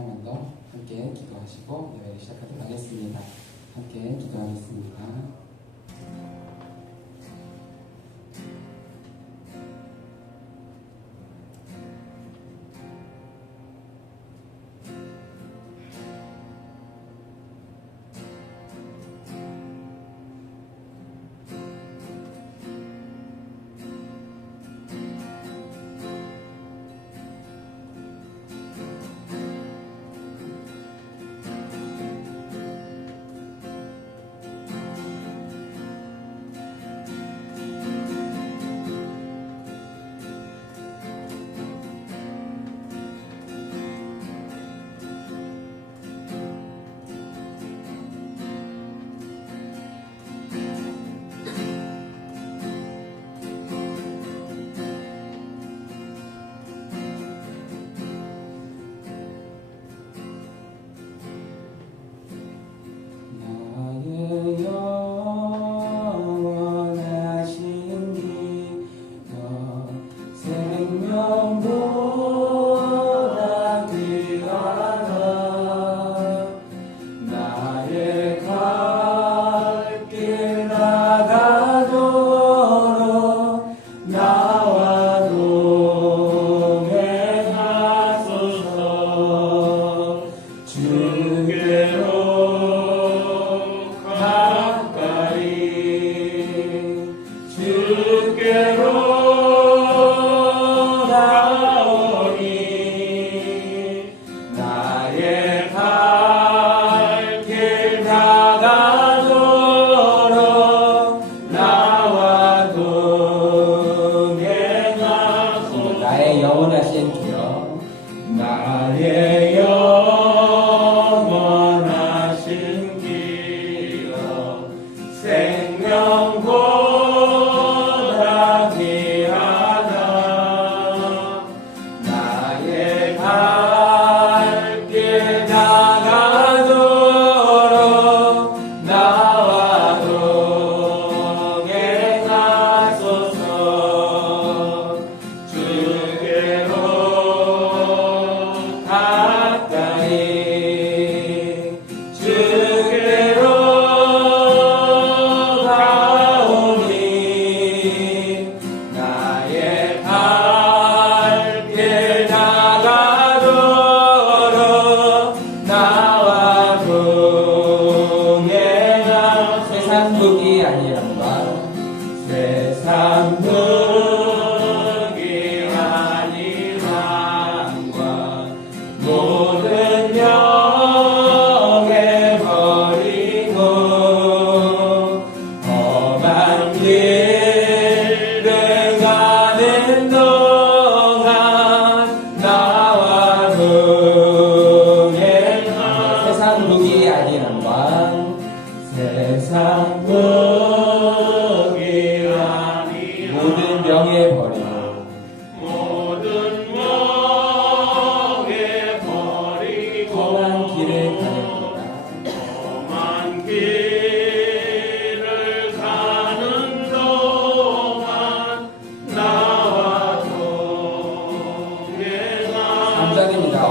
한 번 더 함께 기도하시고 예배를 시작하도록 하겠습니다. 함께 기도하겠습니다.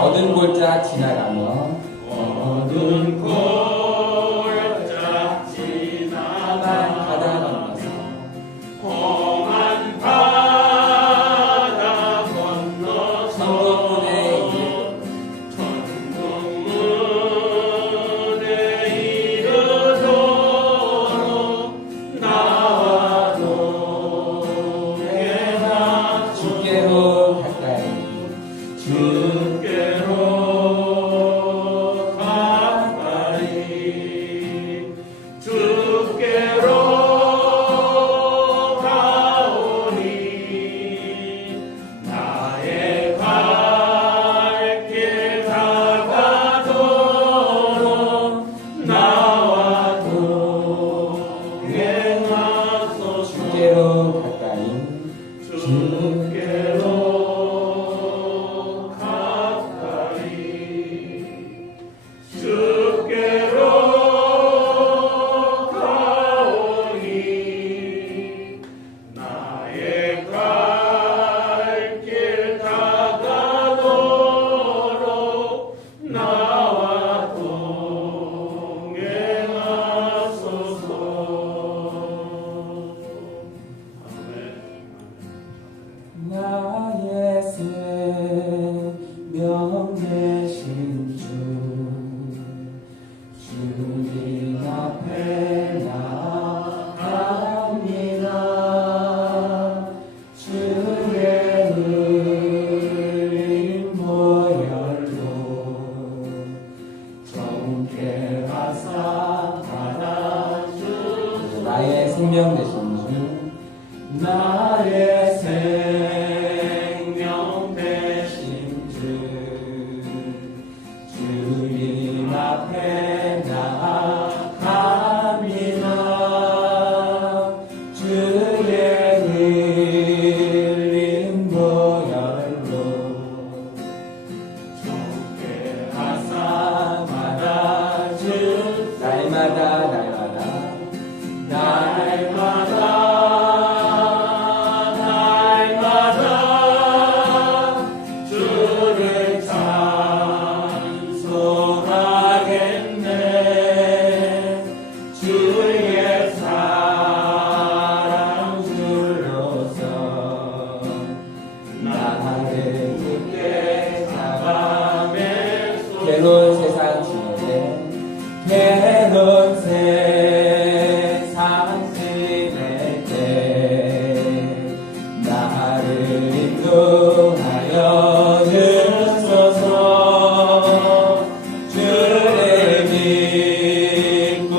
얻은 골짜 지나가며 얻은 골짜 지나가며 바다 건너서 험한 바다 건너서 천국문에 이르도록 나와 동행하 주께로 가까이 주께로 되신 주 주님 앞에 나아갑니다. 주의 흘린 보혈로 정케 하사 받아주 나의 생명 되신 주 나의 생명 되신 주 주님 앞에 나아갑니다. 주의 흘린 보혈로 정케 하사 받아주 날마다 주를 찬송하겠네. 주의 사랑 줄로서 나를 굳게 잡아매소. 괴로운 세상 지낼 때 괴로운 세상 지낼 때 나를 인도하여 주소서. 주를 믿고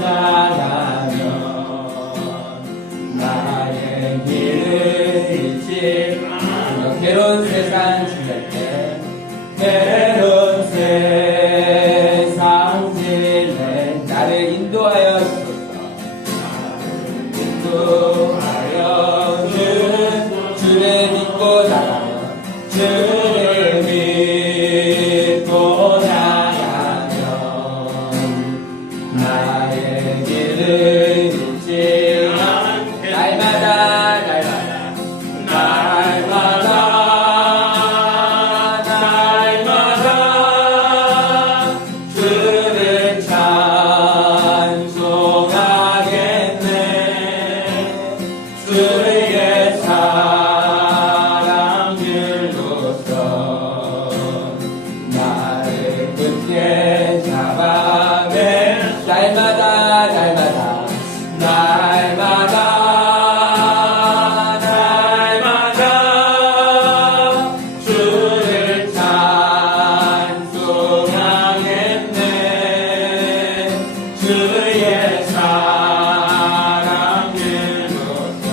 나가면 나의 길을 잃지 않아. 괴로운 세상 지낼 때 괴로운 세상 지낼 나를 인도하여 주소서. 인도하여 주를 믿고 나가면 주를 믿고 나가면 나의 길을 잃지 않게 날마다 주를 찬송하겠네. 주의 사랑 길로서 나를 굳게 잡아매. 날마다 주를 찬송하겠네. 주의 사랑 길로서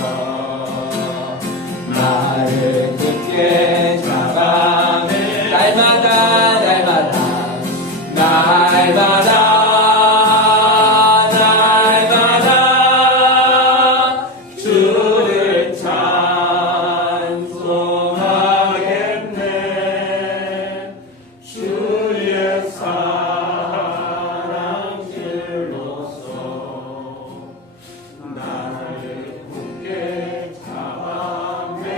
나를 굳게 잡아매. 날마다 주를 찬송하겠네. 주의 사랑 길로서 나를 굳게 잡아매소.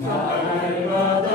날마다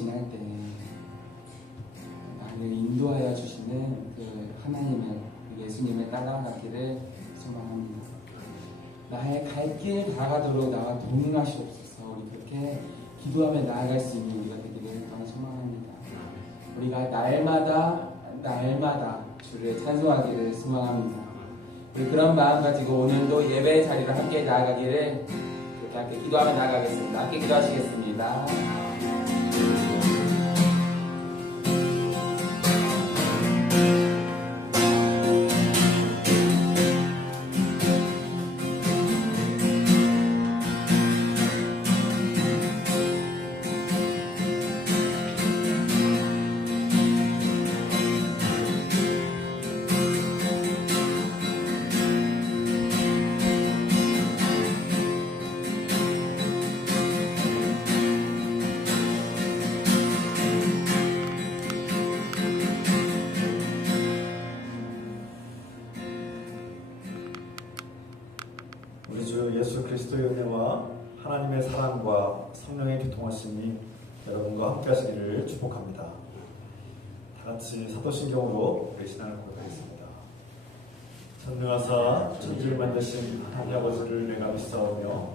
지날 때 나를 인도하여 주시는 그 하나님을, 그 예수님을 따라가기를 소망합니다. 나의 갈 길 다가도록 나와 동행하시옵소서. 우리 그렇게 기도하며 나아갈 수 있는 우리가 되기를 또한 소망합니다. 우리가 날마다 주를 찬송하기를 소망합니다. 우리 그런 마음 가지고 오늘도 예배의 자리를 함께 나아가기를 그렇게 함께 기도하며 나아가겠습니다. 함께 기도하시겠습니다. 우리 주 예수 그리스도의 은혜와 하나님의 사랑과 성령의 교통하심이 여러분과 함께 하시기를 축복합니다. 다같이 사도신경으로 우리 신앙을 고백하겠습니다. 전능하사 천지를 만드신 하나님 아버지를 내가 믿사오며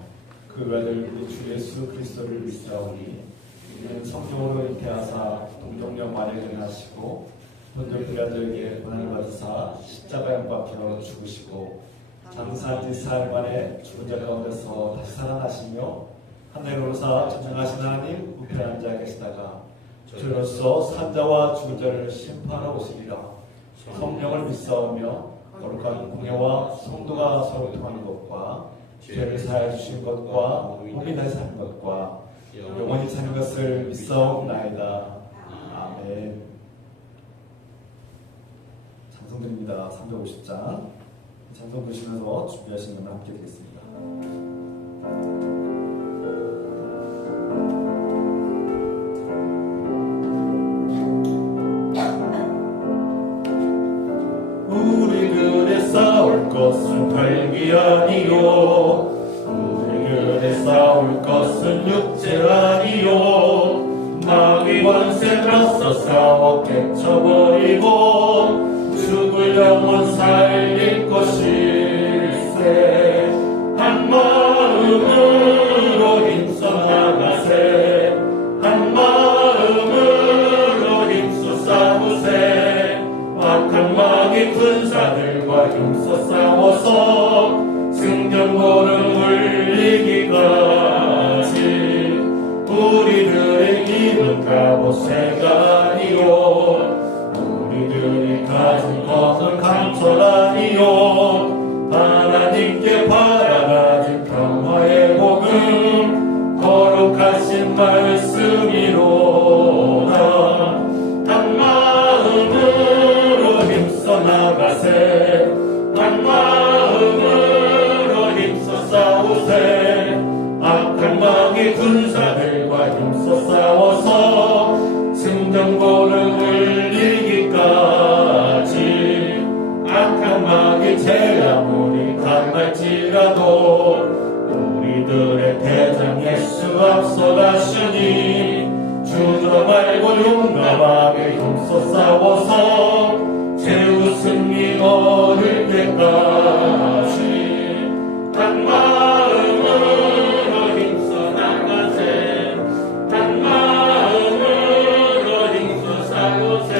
그 아들 우리 주 예수 그리스도를 믿사오니 이는 성령으로 잉태하사 동정녀 마리아를 낳으시고 본들 빌라도에게 고난을 받으사 십자가에 못 박혀 죽으시고 장사한 지 사흘 만에 죽은 자 가운데서 다시 살아나시며 하늘로 오르사 전능하신 하나님 우편에 앉아 계시다가 주로서 산자와 죽은 자를 심판하러 오시리라. 성령을 믿사오며 거룩한 공예와 성도가 서로 통하는 것과 죄를 사하여 주신 것과 몸이 다시 사는 것과 영원히 사는 것을 믿사옵나이다. 아멘. 찬송드립니다. 350장 찬송 부르시면서 준비하시는 분들 함께 드리겠습니다. 우리들의 싸울 것은 혈기 아니요 우리들의 싸울 것은 육체 아니요 마귀 권세 맞서 싸워 깨쳐버리고 죽을 영혼 살릴 것일세. 한 마음으로 힘써 나가세. 한 마음으로 힘써 싸우세. 악한 마귀 군사들과 힘써 싸워서 승전보를 물리기까지 우리들의 힘은 갑옷새가 아니요 우리들이 가진 것은 강철 아니요 하나님께 받아가진 평화의 복음 거룩하신 말씀이로다. 한 마음으로 힘써 나가세. 한 마음으로 힘써 싸우세. 악한 마귀 군사들과 힘써 싸워서 승전보를 물리기까지 악한 마귀 제 아무리 강할지라도 우리들의 대장 예수 앞서가시니 주저 말고 용감하게 힘써 싸워서 최후 승리 얻을 때까지 한 마음으로 힘써 나가세. 한 마음으로 힘써 싸우세.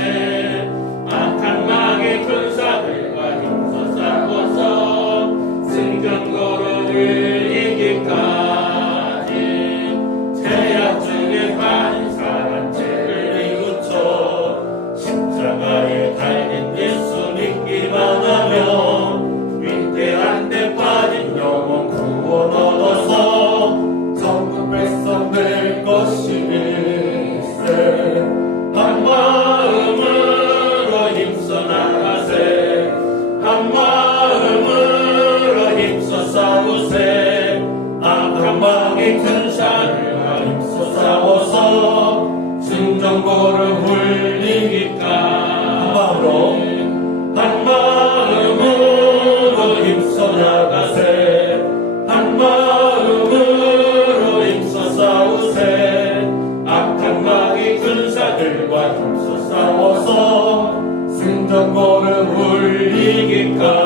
악한 마귀 군사들과 힘써 싸워서 승전고를 이기까지 죄악 중에 반사한 죄를 이웃쳐 십자가에 달린 예수 믿기만 하면 위대한 데 빠진 영혼 구원 얻어서 전국 백성될 것이일세. 한 마음으로 힘써 나가세. 한 마음으로 힘써 싸우세. 악한 마귀 군사들과 힘써 싸워서 승전보를 훌리기까 한 마음으로 힘써 나가세. 한 마음으로 힘써 싸우세. 악한 마귀 군사들과 힘써 싸워서 승전보를 울리기까지.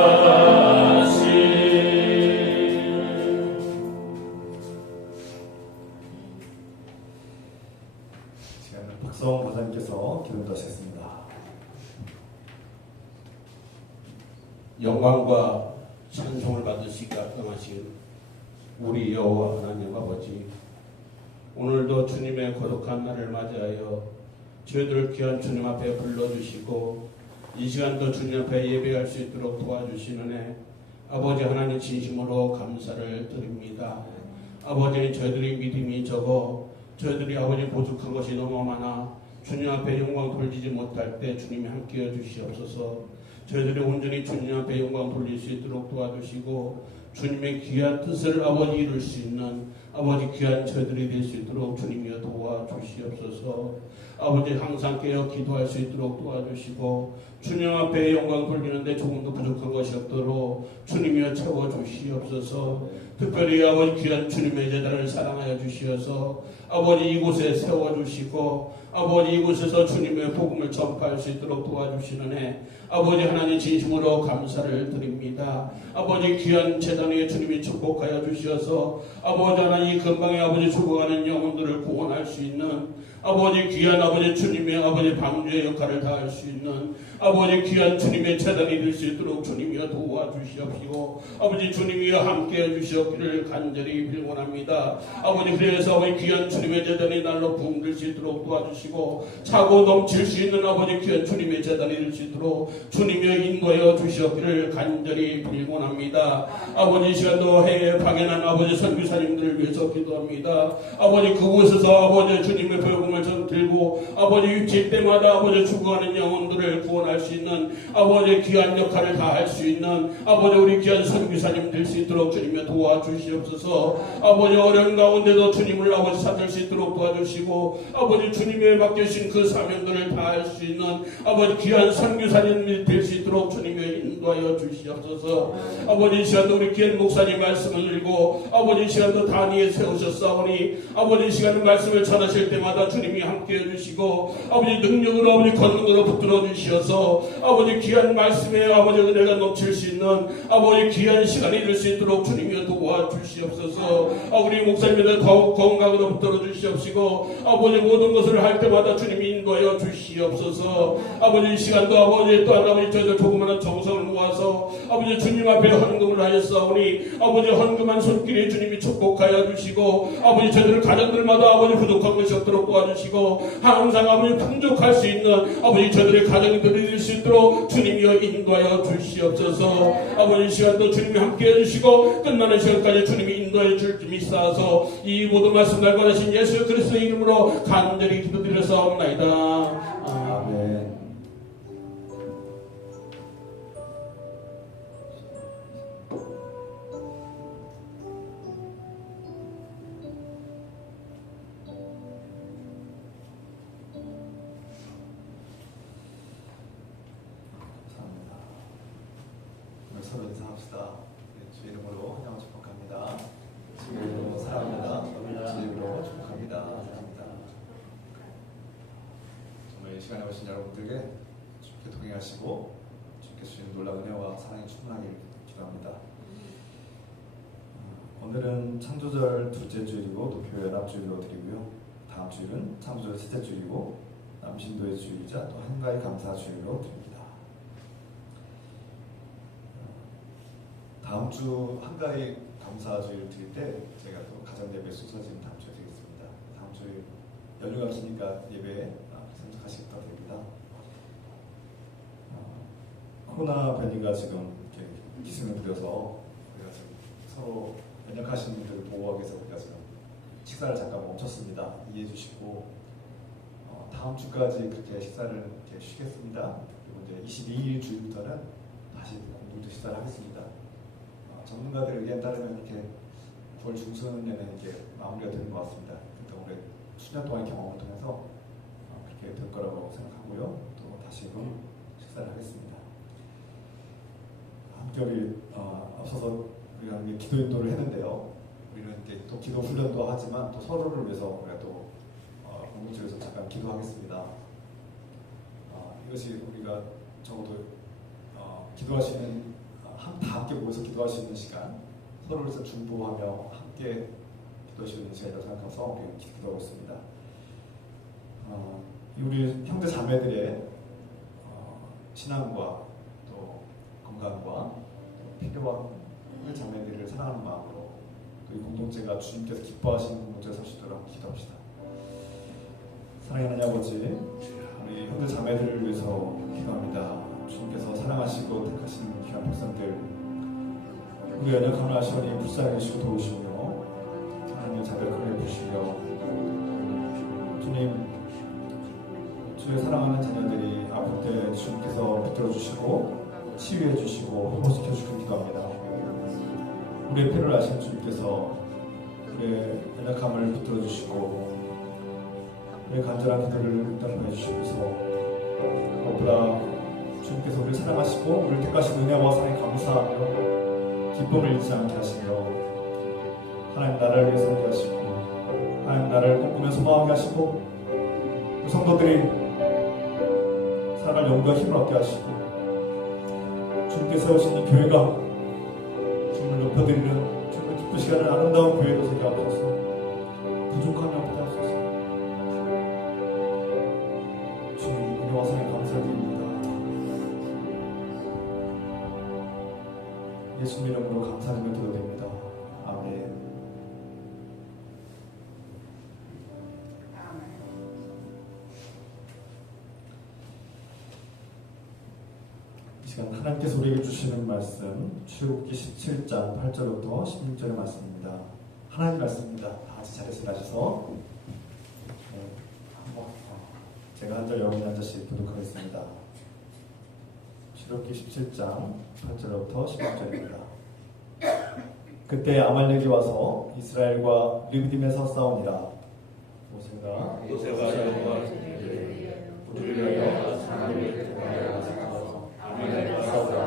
시간은 박성원 보사님께서 기도하셨습니다. 영광과 찬송을 받으시기 합당하신 우리 여호와 하나님 아버지, 오늘도 주님의 거룩한 날을 맞이하여 저희들을 귀한 주님 앞에 불러주시고 이 시간도 주님 앞에 예배할 수 있도록 도와주시는 애 아버지 하나님 진심으로 감사를 드립니다. 아버지, 저희들이 믿음이 적어 저희들이 아버지 부족한 것이 너무 많아 주님 앞에 영광 돌리지 못할 때 주님이 함께해 주시옵소서. 저희들이 온전히 주님 앞에 영광 돌릴 수 있도록 도와주시고 주님의 귀한 뜻을 아버지 이룰 수 있는 아버지 귀한 저희들이 될 수 있도록 주님이여 도와주시옵소서. 아버지, 항상 깨어 기도할 수 있도록 도와주시고 주님 앞에 영광 돌리는데 조금도 부족한 것이 없도록 주님이여 채워주시옵소서. 특별히 아버지 귀한 주님의 제자를 사랑하여 주시어서 아버지 이곳에 세워주시고 아버지 이곳에서 주님의 복음을 전파할 수 있도록 도와주시는 애 아버지 하나님 진심으로 감사를 드립니다. 아버지 귀한 재단 위에 주님이 축복하여 주시어서 아버지 하나님 근방에 아버지 죽어가는 영혼들을 구원할 수 있는 아버지 귀한 아버지 주님의 아버지 방주의 역할을 다할 수 있는 아버지 귀한 주님의 재단이 될 수 있도록 주님이여 도와주시옵시고 아버지 주님이여 함께해 주시옵기를 간절히 빌원합니다. 아버지, 그래서 아버지 귀한 주님의 재단이 날로 붕들 수 있도록 도와주시고 차고 넘칠 수 있는 아버지 귀한 주님의 재단이 될 수 있도록 주님이여 인도하여 주시옵기를 간절히 빌원합니다. 아버지, 이 시간도 해외에 파견한 아버지 선교사님들을 위해서 기도합니다. 아버지, 그곳에서 아버지 주님의 복음을 전들고 아버지 위치 때마다 아버지 죽어가는 영혼들을 구원할 수 있는 아버지 귀한 역할을 다할 수 있는 아버지 우리 귀한 선교사님 될 수 있도록 주님이 도와주시옵소서. 아버지, 어려운 가운데도 주님을 아버지 찾을 수 있도록 도와주시고 아버지 주님의 맡겨주신 그 사명들을 다할 수 있는 아버지 귀한 선교사님이 될 수 있도록 주님이 인도하여 주시옵소서. 아버지, 이 시간도 우리 귀한 목사님 말씀을 읽고 아버지 이 시간도 단위에 세우셨사오니 아버지 이 시간은 말씀을 전하실 때마다 주님이 함께해 주시고 아버지 능력으로 아버지 권능으로 붙들어 주시어서 아버지 귀한 말씀에 아버지 은혜가 넘칠 수 있는 아버지 귀한 시간이 될 수 있도록 주님이 도와주시옵소서. 우리 목사님들 더욱 건강으로 붙들어 주시옵시고 아버지 모든 것을 할 때마다 주님이 인도하여 주시옵소서. 아버지 이 시간도 아버지 또한 아버지 저희들 조그마한 정성을 모아서 아버지 주님 앞에 헌금을 하였사오니 아버지 헌금한 손길에 주님이 축복하여 주시고 아버지 저희들 가정들마다 아버지 부족한 것이 없도록 도와주시고 항상 아버지 풍족할 수 있는 아버지 저희들의 가정들이 될 수 있도록 주님이여 인도하여 주시옵소서. 아버지 이 시간도 주님이 함께해 주시고 끝나는 시간까지 주님이 인도해 줄 줄 믿사서 이 모든 말씀 날 권하신 예수 그리스도의 이름으로 간절히 기도드려사옵나이다. 아멘. 감사합니다. 오늘 서로 인사합시다. 주 이름으로 환영을 축복합니다. 주 이름으로 사랑합니다. 주 이름으로 축복합니다. 사랑합니다. 정말 이 시간에 오신 여러분들에게 주께 동행하시고 주께 주시는 놀라운 은혜와 사랑이 충만하길 기도합니다. 오늘은 창조절 둘째 주일이고 도표연합주일로 드리고요. 다음 주일은 창조절 셋째 주일이고 남신도의 주일이자 또 한가위 감사주일로 드립니다. 다음 주 한가위 감사주일 드릴 때 제가 또 가정 예배 순서 지금 다음 주에 드리겠습니다. 다음 주에 연휴가 기니까 예배에 참석하시기 바랍니다. 코로나 변이가 지금 이렇게 기승을 부려서 우리가 지금 서로 연약하신 분들을 보호하기 위해서 우리가 지금 식사를 잠깐 멈췄습니다. 이해해 주시고 다음 주까지 그렇게 식사를 이렇게 쉬겠습니다. 그리고 이제 22일 주일부터는 다시 공동체 식사를 하겠습니다. 전문가들 의견에 따르면 이렇게 9월 중순에는 이렇게 마무리가 되는 것 같습니다. 그때 올해 수년 동안의 경험을 통해서 그렇게 될 거라고 생각하고요. 또 다시금 식사를 하겠습니다. 함께 우리 앞서서 우리가 기도 인도를 했는데요. 우리는 이렇게 또 기도 훈련도 하지만 또 서로를 위해서 우리가 또 공동체에서 잠깐 기도하겠습니다. 이것이 우리가 적어도 기도하시는 다 함께 모여서 기도할 수 있는 시간, 서로를 중보하며 함께 기도할 수 있는 시간이라고 생각해서 우리 기도하고 있습니다. 우리 형제 자매들의 신앙과 또 건강과 필요한 형제 자매들을 사랑하는 마음으로 또 이 공동체가 주님께서 기뻐하시는 공동체가 설 수 있도록 기도합시다. 사랑하는 아버지, 우리 형제 자매들을 위해서 기도합니다. 주님께서 사랑하시고 택하신 귀한 백성들, 우리 연약함을 아시오니 불쌍히 여기시고 도우시며 하나님의 자비를 베푸시며, 주님, 주의 사랑하는 자녀들이 아플 때 주님께서 붙들어 주시고 치유해 주시고 회복시켜 주시길 기도합니다. 우리의 필요를 아시는 주님께서 우리의 연약함을 붙들어 주시고 우리의 간절한 기도를 응답해 주시면서, 무엇보다 주님께서 우리를 사랑하시고 우리를 택하신 은혜와 사랑에 감사하며 기쁨을 잃지 않게 하시며, 하나님 나라를 위해 살게 하시고 하나님 나라를 꿈꾸며 소망하게 하시고, 그 성도들이 살아갈 영과 힘을 얻게 하시고, 주님께서 세우신 이 교회가 주님을 높여드리는 주님의 기쁘시게 하는 아름다운 교회로 서게 하옵소서. 부족함이 없게 하소서. 주님 은혜와 사랑에 감사드립니다. 예수님 이름으로 감사드리며 기도드립니다. 아멘. 이 시간 하나님께서 우리에게 주시는 말씀, 출애굽기 17장 8절부터 16절의 말씀입니다. 하나님 말씀입니다. 다 같이 자리에서 일어나셔서 제가 한 절, 여러분이 한 절씩 교독하겠습니다. 출애굽기 17장 8절부터 16절입니다. 그때 아말렉이 와서 이스라엘과 르비딤에서 싸우니라. 모세가 여호와 우리를 위하여 하나님을 대하여 가서 아말렉과 싸우라.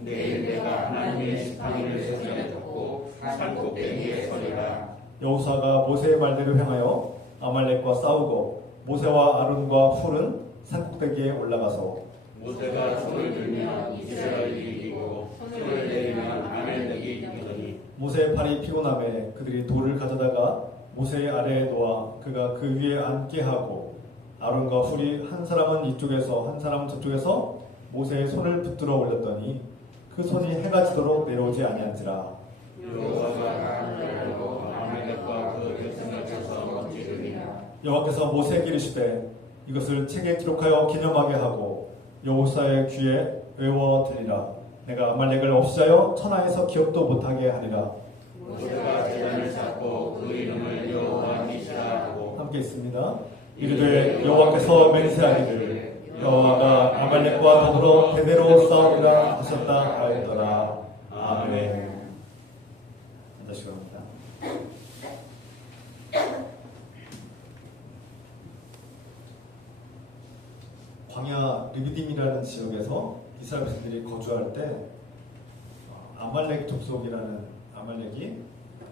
내일 내가 하나님의 지팡이를 세상에 덮고 산 꼭대기에 서리라. 여호수아가 모세의 말대로 행하여 아말렉과 싸우고 모세와 아론과 훌은 산 꼭대기에 올라가서 모세가 손을 들면 이스라엘이 이기고 손을 내리면 아말렉이 이기더니 모세의 팔이 피곤함에 그들이 돌을 가져다가 모세의 아래에 놓아 그가 그 위에 앉게 하고, 아론과 훌이 한 사람은 이쪽에서 한 사람은 저쪽에서 모세의 손을 붙들어 올렸더니 그 손이 해가 지도록 내려오지 아니한지라. 여호와가 하늘로 아말렉과 그 백성을 쳐서 넘치리라. 여호와께서 모세에게 이르시되 이것을 책에 기록하여 기념하게 하고 여호수아의 귀에 외워 드리라. 내가 아말렉을 없이하여 천하에서 기억도 못하게 하리라. 모세가 제단을 쌓고 그 이름을 여호와 니시라 하고 함께 있습니다. 이르되 여호와께서 맹세하기를 여호와가 아말렉과 더불어 대대로 싸우리라 하셨다 하였더라. 아멘. 앉으시기 바랍니다. 광야 르비딤이라는 지역에서 이스라엘 백성들이 거주할 때 아말렉 족속이라는 아말렉이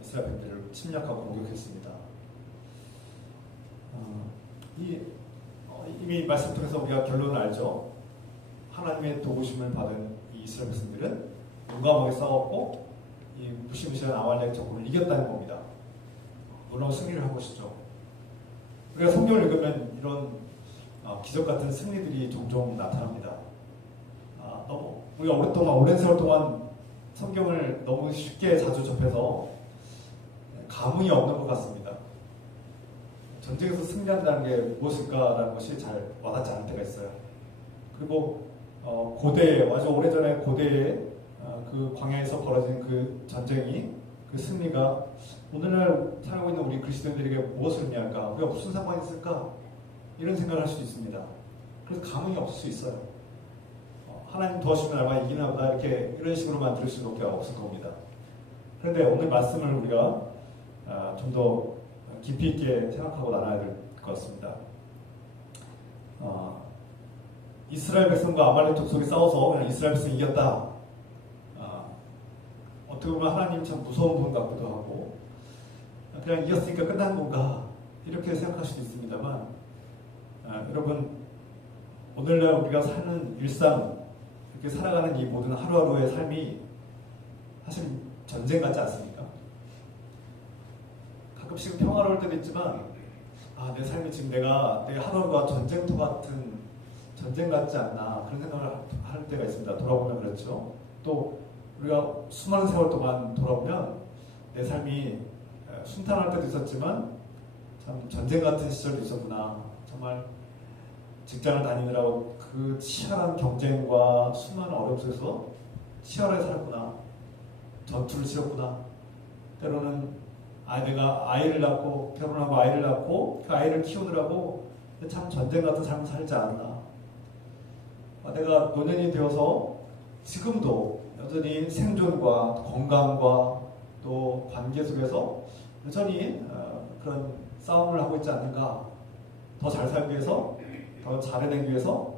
이스라엘 백성들을 침략하고 공격했습니다. 이미 말씀 통해서 우리가 결론을 알죠. 하나님의 도우심을 받은 이 이스라엘 백성들은 용감하게 싸웠고 이 무시무시한 아말렉 적군을 이겼다는 겁니다. 놀라운 승리를 한 것이죠. 우리가 성경을 읽으면 이런 기적 같은 승리들이 종종 나타납니다. 너무 우리가 오랜 세월 동안 성경을 너무 쉽게 자주 접해서 감흥이 없는 것 같습니다. 전쟁에서 승리한다는 게 무엇일까라는 것이 잘 와닿지 않을 때가 있어요. 그리고 고대에, 아주 오래전에 고대에 그 광야에서 벌어진 그 전쟁이, 그 승리가 오늘날 살고 있는 우리 그리스도인들에게 무엇을 의미할까? 우리가 무슨 상관이 있을까? 이런 생각을 할 수도 있습니다. 그래서 감흥이 없을 수 있어요. 하나님 도와주시면 아마 이기나 보다 이렇게 이런 식으로만 들을 수밖에 없을 겁니다. 그런데 오늘 말씀을 우리가 좀 더 깊이 있게 생각하고 나눠야 될 것 같습니다. 이스라엘 백성과 아말렉 족속이 싸워서 그냥 이스라엘 백성이 이겼다. 어떻게 보면 하나님 참 무서운 분 같기도 하고 그냥 이겼으니까 끝난 건가 이렇게 생각할 수도 있습니다만, 여러분 오늘날 우리가 사는 일상 이렇게 살아가는 이 모든 하루하루의 삶이 사실 전쟁 같지 않습니까? 가끔씩은 평화로울 때도 있지만 내 삶이 지금 내가 하루하루가 전쟁터 같은 전쟁 같지 않나 그런 생각을 할 때가 있습니다. 돌아보면 그렇죠. 또 우리가 수많은 세월 동안 돌아보면 내 삶이 순탄할 때도 있었지만 참 전쟁 같은 시절도 있었구나. 정말 직장을 다니느라고 그 치열한 경쟁과 수많은 어려움 속에서 치열하게 살았구나. 전투를 치렀구나. 때로는 내가 아이를 낳고 결혼하고 아이를 낳고 그 아이를 키우느라고 참 전쟁 같은 삶을 살지 않았나. 내가 노년이 되어서 지금도 여전히 생존과 건강과 또 관계 속에서 여전히 그런 싸움을 하고 있지 않는가. 더 잘 살기 위해서, 더 잘해내기 위해서,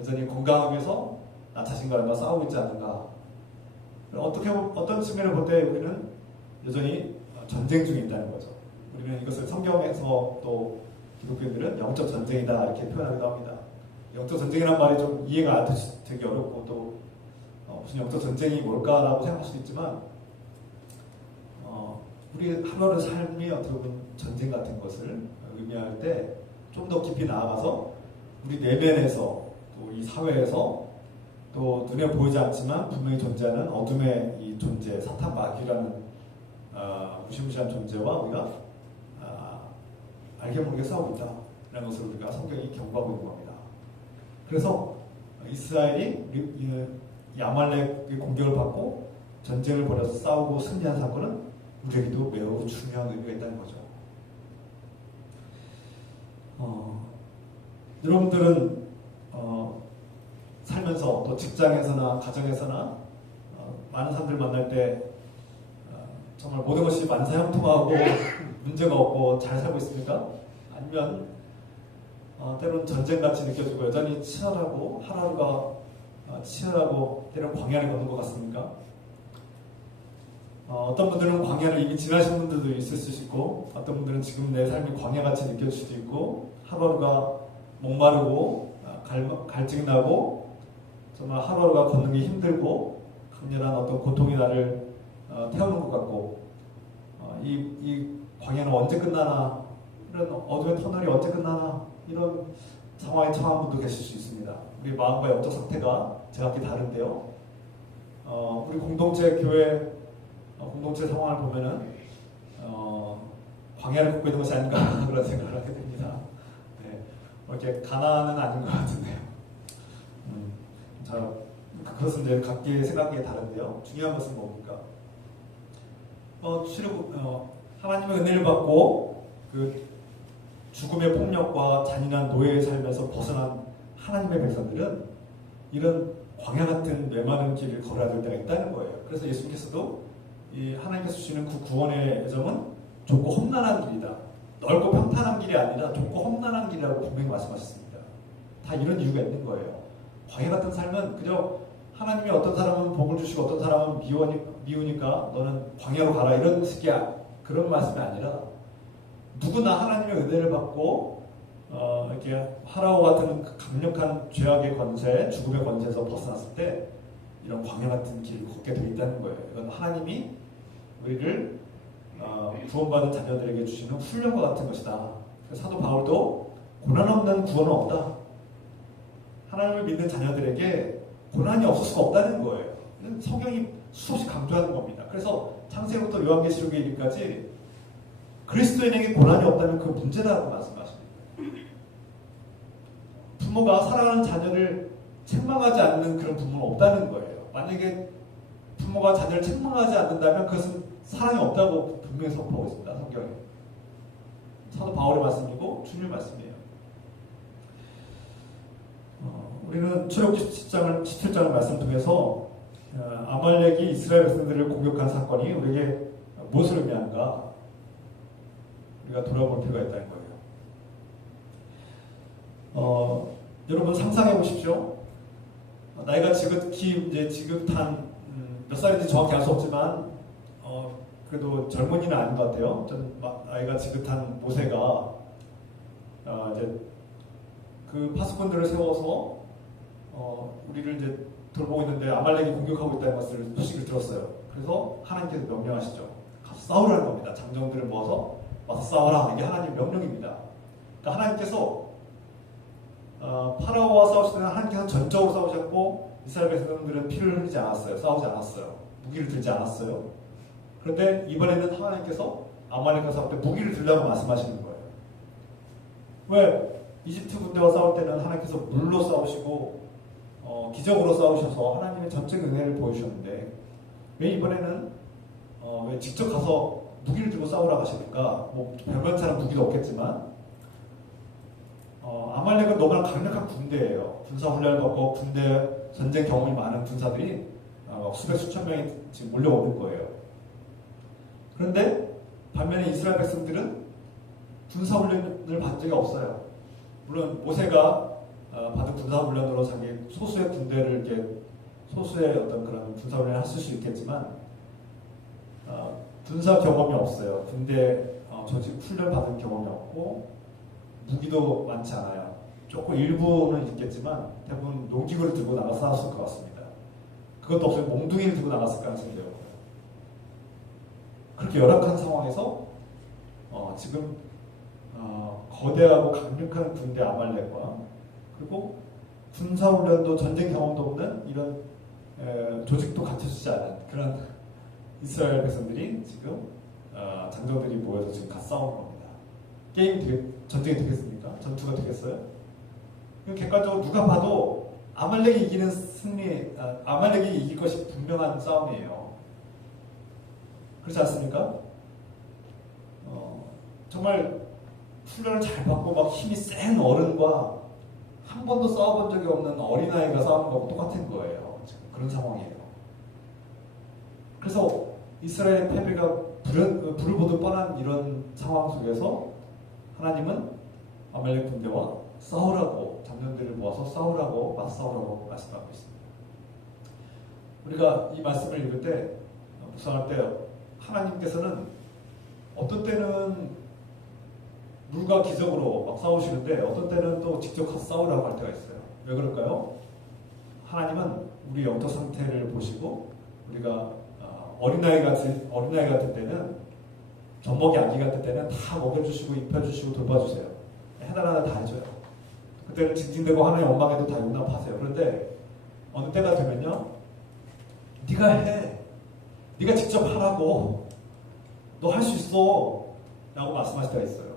여전히 건강하기 위해서 나 자신과 싸우고 있지 않는가. 어떤 측면을 볼 때 우리는 여전히 전쟁 중에 있다는 거죠. 우리는 이것을 성경에서 또 기독교인들은 영적 전쟁이다 이렇게 표현하기도 합니다. 영적 전쟁이라는 말이 좀 이해가 되기 어렵고 또 무슨 영적 전쟁이 뭘까라고 생각할 수도 있지만 우리 하루하루 삶이 어떻게 보면 전쟁 같은 것을 의미할 때 좀 더 깊이 나아가서 우리 내면에서 또 이 사회에서 또 눈에 보이지 않지만 분명히 존재하는 어둠의 이 존재, 사탄 마귀라는 무시무시한 존재와 우리가 알게 모르게 싸우고 있다라는 것을 우리가 성경이 경고하고 있는 겁니다. 그래서 이스라엘이 이 아말렉의 공격을 받고 전쟁을 벌여서 싸우고 승리한 사건은 우리에게도 매우 중요한 의미가 있다는 거죠. 여러분들은 살면서 또 직장에서나 가정에서나 많은 사람들 만날 때 정말 모든 것이 만사형통하고 문제가 없고 잘 살고 있습니까? 아니면 때로는 전쟁같이 느껴지고 여전히 치열하고 하루하루가 치열하고 때로는 광야를 걷는 것 같습니까? 어떤 분들은 광야를 이미 지나신 분들도 있을 수 있고 어떤 분들은 지금 내 삶이 광야같이 느껴질 수도 있고 하루하루가 목마르고 갈증이 나고 정말 하루하루가 걷는 게 힘들고 강렬한 어떤 고통이 나를 태우는 것 같고 이 광야는 언제 끝나나 이런 어둠의 터널이 언제 끝나나 이런 상황에 처한 분도 계실 수 있습니다. 우리 마음과 영적 상태가 제각기 다른데요. 우리 공동체 교회 공동체 상황을 보면은 광야를 걷고 있는 것이 아닌가 그런 생각을 하게 됩니다. 네, 이렇게 가난은 아닌 것 같은데요. 자, 그것은 이제 각기의 생각이 다른데요. 중요한 것은 뭡니까? 하나님의 은혜를 받고 그 죽음의 폭력과 잔인한 노예의 삶에서 벗어난 하나님의 백성들은 이런 광야 같은 메마른 길을 걸어야 될 때가 있다는 거예요. 그래서 예수님께서도 이 하나님께서 주시는 그 구원의 여정은 좁고 험난한 길이다. 넓고 평탄한 길이 아니라 좁고 험난한 길이라고 분명히 말씀하셨습니다. 다 이런 이유가 있는 거예요. 광야 같은 삶은 그저 하나님이 어떤 사람은 복을 주시고 어떤 사람은 미우니까 너는 광야로 가라 이런 식의 그런 말씀이 아니라 누구나 하나님의 은혜를 받고 이렇게 파라오 같은 강력한 죄악의 권세, 죽음의 권세에서 벗어났을 때 이런 광야 같은 길을 걷게 되어 있다는 거예요. 이건 하나님이 우리를 구원받은 자녀들에게 주시는 훈련과 같은 것이다. 사도 바울도 고난 없는 구원은 없다. 하나님을 믿는 자녀들에게 고난이 없을 수가 없다는 거예요. 성경이 수없이 강조하는 겁니다. 그래서 창세기부터 요한계시록에 이르기까지 그리스도인에게 고난이 없다는 그 문제다라고 말씀하십니다. 부모가 사랑하는 자녀를 책망하지 않는 그런 부모는 없다는 거예요. 만약에 부모가 자녀를 책망하지 않는다면 그것은 사랑이 없다고 분명히 선포하고 있습니다. 성경에. 사도 바울의 말씀이고 주님의 말씀이에요. 우리는 출애굽기 17장을 말씀 통해서 아말렉이 이스라엘 백성들을 공격한 사건이 우리에게 무엇을 의미하는가 우리가 돌아볼 필요가 있다는 거예요. 여러분 상상해 보십시오. 나이가 지긋한 몇 살인지 정확히 알 수 없지만 그래도 젊은이는 아닌 것 같아요. 좀 나이가 지긋한 모세가 이제 그 파수꾼들을 세워서 우리를 이제 돌보고 있는데 아말렉이 공격하고 있다는 것을 소식을 들었어요. 그래서 하나님께서 명령하시죠. 가서 싸우라는 겁니다. 장정들을 모아서 와서 싸워라. 이게 하나님의 명령입니다. 그러니까 하나님께서 파라오와 싸우실 때는 하나님께서 전적으로 싸우셨고 이스라엘 백성들은 피를 흘리지 않았어요. 싸우지 않았어요. 무기를 들지 않았어요. 그런데 이번에는 하나님께서 아말렉과 싸울 때 무기를 들라고 말씀하시는 거예요. 왜? 이집트 군대와 싸울 때는 하나님께서 물로 싸우시고 기적으로 싸우셔서 하나님의 전적 은혜를 보여주셨는데 왜 이번에는 왜 직접 가서 무기를 들고 싸우라 하시니까 뭐 별반찬한 무기도 없겠지만 아말렉은 너무나 강력한 군대예요. 군사 훈련을 받고 군대 전쟁 경험이 많은 군사들이 수백 수천 명이 지금 몰려오는 거예요. 그런데 반면에 이스라엘 백성들은 군사 훈련을 받은 적이 없어요. 물론 모세가 받은 군사 훈련으로 자기 소수의 군대를 이렇게 소수의 어떤 그런 군사 훈련을 했을 수 있겠지만 군사 경험이 없어요. 군대 조직 훈련 받은 경험이 없고 무기도 많지 않아요. 조금 일부는 있겠지만 대부분 농기구를 들고 나가 싸웠을 것 같습니다. 그것도 없으면 몽둥이를 들고 나갔을 가능성이 되고요. 그렇게 열악한 상황에서 지금 거대하고 강력한 군대 아말렉과 그리고 군사훈련도 전쟁 경험도 없는 이런 조직도 갖춰지지 않은 그런 이스라엘 백성들이 지금 장정들이 모여서 지금 같이 싸우는 겁니다. 전쟁이 되겠습니까? 전투가 되겠어요? 객관적으로 누가 봐도 아말렉이 이기는 아말렉이 이길 것이 분명한 싸움이에요. 그렇지 않습니까? 정말 훈련을 잘 받고 막 힘이 센 어른과 한 번도 싸워본 적이 없는 어린아이가 싸우는 거하고 똑같은 거예요. 지금 그런 상황이에요. 그래서 이스라엘의 패배가 불을 보듯 뻔한 이런 상황 속에서 하나님은 아말렉 군대와 싸우라고 장년들을 모아서 싸우라고 맞싸우라고 말씀하고 있습니다. 우리가 이 말씀을 읽을 때 묵상할 때 하나님께서는 어떤 때는 물과 기적으로 막 싸우시는데 어떤 때는 또 직접 가서 싸우라고 할 때가 있어요. 왜 그럴까요? 하나님은 우리 영적 상태를 보시고 우리가 어린아이 같은 때는 젖먹이 아기 같은 때는 다 먹여주시고 입혀주시고 돌봐주세요. 해달라는 다 해줘요. 그때는 징징대고 하나님 원망해도 다 용납하세요. 그런데 어느 때가 되면요, 네가 해, 네가 직접 하라고, 너 할 수 있어 라고 말씀하실 때가 있어요.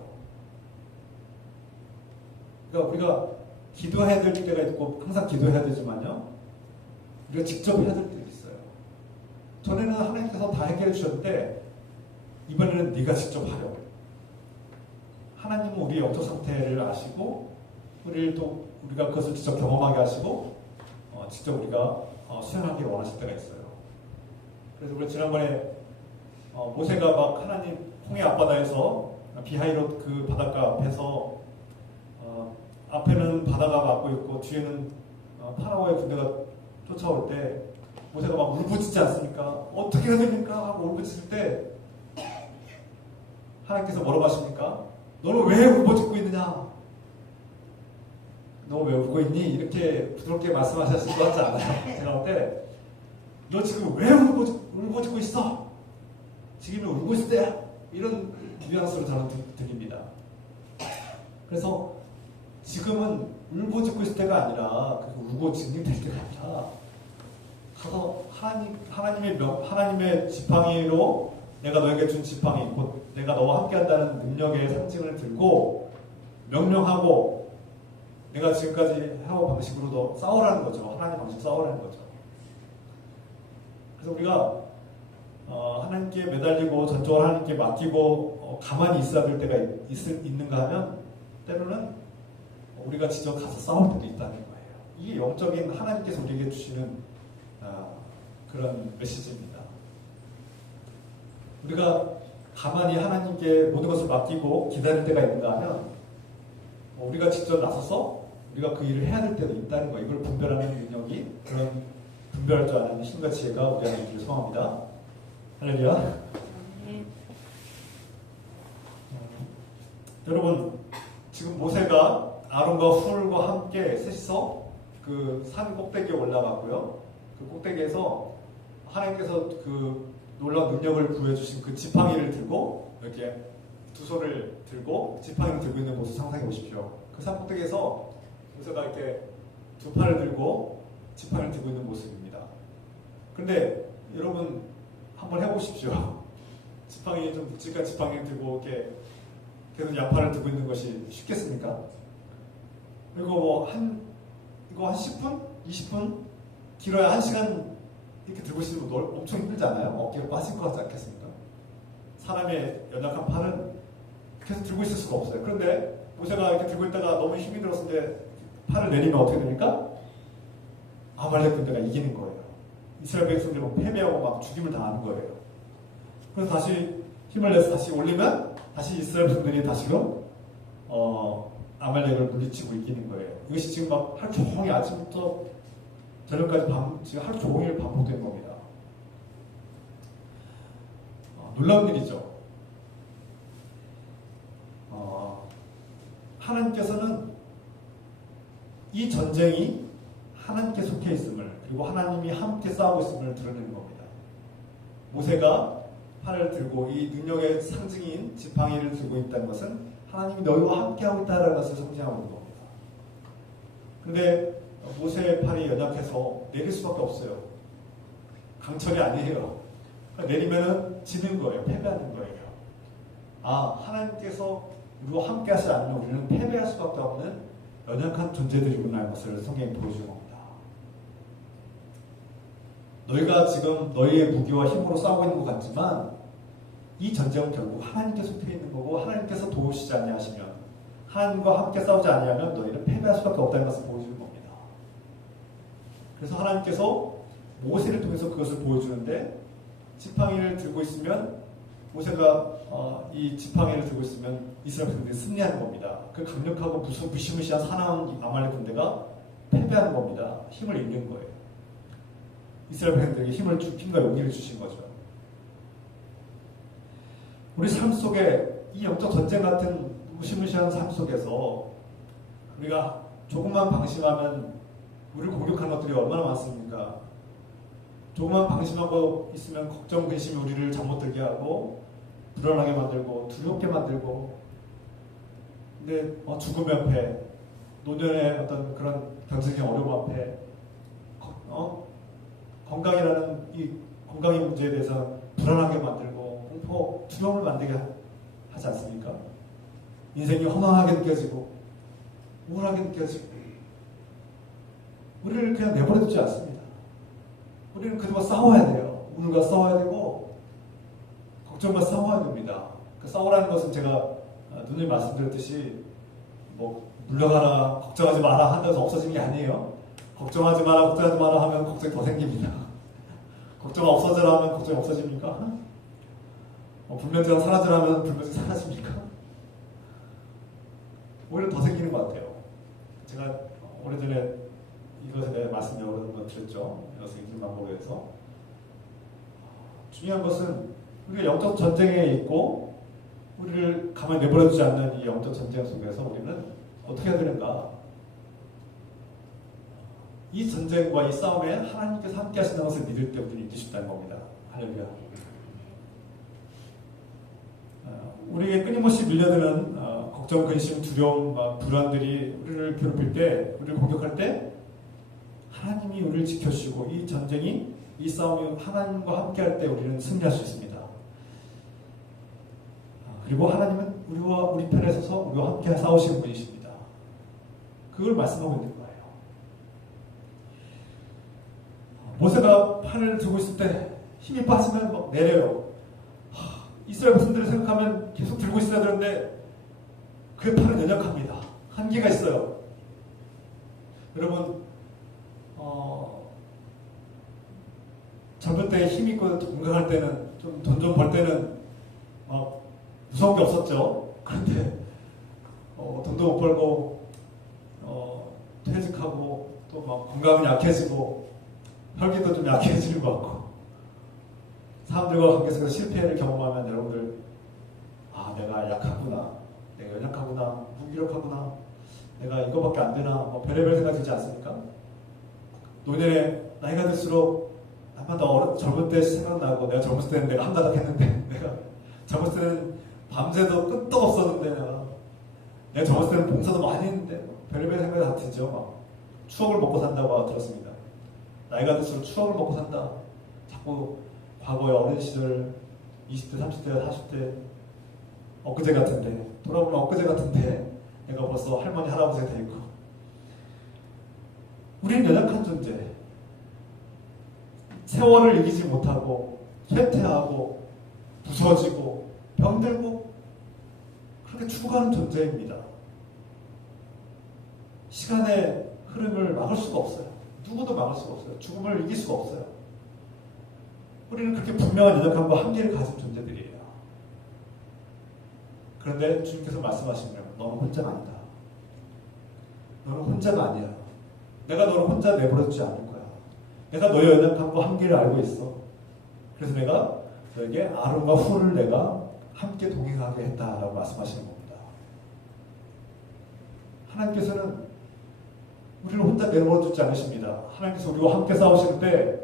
그러니까 우리가 기도해야 될 때가 있고 항상 기도해야 되지만요, 우리가 직접 해야 될 때가 있어요. 전에는 하나님께서 다 해결해 주셨는데 이번에는 네가 직접 하려고. 하나님은 우리의 영적 상태를 아시고 우리가 그것을 직접 경험하게 하시고 직접 우리가 수행하기를 원하실 때가 있어요. 그래서 우리 지난번에 모세가 막 하나님 홍해 앞바다에서 비하이롯 그 바닷가 앞에서 앞에는 바다가 막고 있고 뒤에는 파라오의 군대가 쫓아올 때 모세가 막 울부짖지 않습니까? 어떻게 해야 됩니까? 하고 울부짖을 때 하나님께서 뭐라고 하십니까? 너는 왜 울부짖고 있느냐? 너 왜 울고 있니? 이렇게 부드럽게 말씀하셨을 것 같지 않아요? 제가 볼 때 너 지금 왜 울부짖고 있어? 지금이 울고 있을 때야? 이런 뉘앙스로 저는 들립니다. 그래서 지금은 울부짖고 있을 때가 아니라 울고 징징댈 때가 아니라 가서 하나님의 지팡이로 내가 너에게 준 지팡이, 곧 내가 너와 함께한다는 능력의 상징을 들고 명령하고 내가 지금까지 해온 방식으로도 싸우라는 거죠. 하나님 방식 싸우라는 거죠. 그래서 우리가 하나님께 매달리고 전적으로 하나님께 맡기고 가만히 있어야 될 때가 있는가 하면 때로는 우리가 직접 가서 싸울 때도 있다는 거예요. 이게 영적인 하나님께서 우리에게 주시는 그런 메시지입니다. 우리가 가만히 하나님께 모든 것을 맡기고 기다릴 때가 있는가 하면 우리가 직접 나서서 우리가 그 일을 해야 될 때도 있다는 거예요. 이걸 분별하는 능력이, 그런 분별할 줄 아는 힘과 지혜가 우리 안에 있기를 소망합니다. 할렐루야. 여러분, 지금 모세가 아론과 훌과 함께 셋이서 그 산 꼭대기에 올라갔고요. 그 꼭대기에서 하나님께서 그 놀라운 능력을 부여주신 그 지팡이를 들고 이렇게 두 손을 들고 지팡이를 들고 있는 모습 상상해 보십시오. 그 산 꼭대기에서 모세가 이렇게 두 팔을 들고 지팡이를 들고 있는 모습입니다. 그런데 여러분 한번 해보십시오. 지팡이 좀 묵직한 지팡이를 들고 이렇게 계속 양팔을 들고 있는 것이 쉽겠습니까? 그리고 이거 한 10분? 20분? 길어야 1시간 이렇게 들고 있으면 엄청 힘들잖아요. 어깨가 빠질 것 같지 않겠습니까? 사람의 연약한 팔은 계속 들고 있을 수가 없어요. 그런데 모세가 이렇게 들고 있다가 너무 힘이 들었을 때 팔을 내리면 어떻게 됩니까? 아말렉 군대가 이기는 거예요. 이스라엘 백성들은 패배하고 막 죽임을 당하는 거예요. 그래서 다시 힘을 내서 다시 올리면 다시 이스라엘 백성들이 다시금 아말렉을 물리치고 이기는 거예요. 이것이 지금 막 하루 종일 아침부터 저녁까지 지금 하루 종일 반복된 겁니다. 놀라운 일이죠. 하나님께서는 이 전쟁이 하나님께 속해 있음을 그리고 하나님이 함께 싸우고 있음을 드러내는 겁니다. 모세가 팔을 들고 이 능력의 상징인 지팡이를 들고 있다는 것은 하나님이 너희와 함께하고 있다는 것을 상징하고 있는 겁니다. 그런데 모세의 팔이 연약해서 내릴 수밖에 없어요. 강철이 아니에요. 내리면은 지는 거예요. 패배하는 거예요. 하나님께서 우리와 함께 하시지 않으면 우리는 패배할 수밖에 없는 연약한 존재들이구나 하는 것을 성경이 보여주는 겁니다. 너희가 지금 너희의 무기와 힘으로 싸우고 있는 것 같지만 이 전쟁은 결국 하나님께 속해 있는 거고 하나님께서 도우시지 아니하시면 하나님과 함께 싸우지 아니하면 너희는 패배할 수밖에 없다는 것을 보여주는 겁니다. 그래서 하나님께서 모세를 통해서 그것을 보여주는데 지팡이를 들고 있으면 모세가 이 지팡이를 들고 있으면 이스라엘 군대들이 승리하는 겁니다. 그 강력하고 무시무시한 사나운 아말렉 군대가 패배하는 겁니다. 힘을 잃는 거예요. 이스라엘 백성들에게 힘과 용기를 주신 거죠. 우리 삶 속에 이 영적 전쟁 같은 무시무시한 삶 속에서 우리가 조금만 방심하면 우리를 공격하는 것들이 얼마나 많습니까? 조금만 방심하고 있으면 걱정, 근심이 우리를 잠 못 들게 하고 불안하게 만들고 두렵게 만들고 근데 죽음 앞에 노년의 어떤 그런 경제적인 어려움 앞에 건강이라는 이 건강의 문제에 대해서 불안하게 만들고 공포, 두려움을 만들게 하지 않습니까? 인생이 허망하게 느껴지고 우울하게 느껴지고 우리를 그냥 내버려두지 않습니다. 우리는 그들과 싸워야 돼요. 우울과 싸워야 되고 걱정과 싸워야 됩니다. 그 싸우라는 것은 제가 누님 말씀드렸듯이 뭐 물러가라, 걱정하지 마라 한다고 없어지는 게 아니에요. 걱정하지 마라, 걱정하지 마라 하면 걱정이 더 생깁니다. 걱정 없어져라 하면 걱정이 없어집니까? 불면증 사라지라 하면 불면증 사라집니까? 오히려 더 생기는 것 같아요. 제가 오래전에 이것에 대해 말씀 여러 번 드렸죠. 여기서 읽는 방법에 대해서. 중요한 것은 우리가 영적 전쟁에 있고 우리를 가만히 내버려두지 않는 이 영적 전쟁 속에서 우리는 어떻게 해야 되는가? 이 전쟁과 이 싸움에 하나님께서 함께 하신다는 것을 믿을 때 우리는 이길 수 있다는 겁니다. 할렐루야. 우리에게 끊임없이 밀려드는 걱정, 근심, 두려움, 불안들이 우리를 괴롭힐 때, 우리를 공격할 때 하나님이 우리를 지켜주시고 이 전쟁이, 이 싸움이 하나님과 함께 할 때 우리는 승리할 수 있습니다. 그리고 하나님은 우리 편에 서서 우리와 함께 싸우시는 분이십니다. 그걸 말씀하고 있는 거예요. 모세가 팔을 들고 있을 때 힘이 빠지면 막 내려요. 이스라엘 백성들을 생각하면 계속 들고 있어야 되는데 그의 팔은 연약합니다. 한계가 있어요. 여러분 젊을 때 힘 있고 건강할 때는 좀 돈 좀 벌 때는 무서운 게 없었죠. 그런데 돈도 못 벌고 퇴직하고 또 막 건강은 약해지고 혈기도 좀 약해지는 것 같고 사람들과 관계 속에서 실패를 경험하면 여러분들 내가 약하구나, 내가 연약하구나, 무기력하구나 내가 이거밖에 안 되나 뭐 별의별 생각이 들지 않습니까? 노년에 나이가 들수록 나만 더 젊을 때 생각나고 내가 젊었을 때는 내가 한가닥 했는데 내가 젊었을 때는 밤새도 끄떡 없었는데 내가 젊었을 때는 봉사도 많이 했는데 별의별 생각이 다 들죠. 막 추억을 먹고 산다고 들었습니다. 나이가 들수록 추억을 먹고 산다. 자꾸 과거의 어린 시절 20대, 30대, 40대 엊그제 같은데 돌아보면 엊그제 같은데 내가 벌써 할머니, 할아버지가 돼 있고 우리는 연약한 존재 세월을 이기지 못하고 쇠퇴하고 부서지고 병들고 그렇게 죽어가는 존재입니다. 시간의 흐름을 막을 수가 없어요. 누구도 막을 수가 없어요. 죽음을 이길 수가 없어요. 우리는 그렇게 분명한 연약함과 한계를 가진 존재들이에요. 그런데 주님께서 말씀하시면 너는 혼자가 아니다. 너는 혼자가 아니야. 내가 너를 혼자 내버려두지 않을 거야. 내가 너의 연약함과 한계를 알고 있어. 그래서 내가 너에게 아름과 후를 내가 함께 동행하게 했다라고 말씀하시는 겁니다. 하나님께서는 우리를 혼자 내버려두지 않으십니다. 하나님께서 우리와 함께 싸우실 때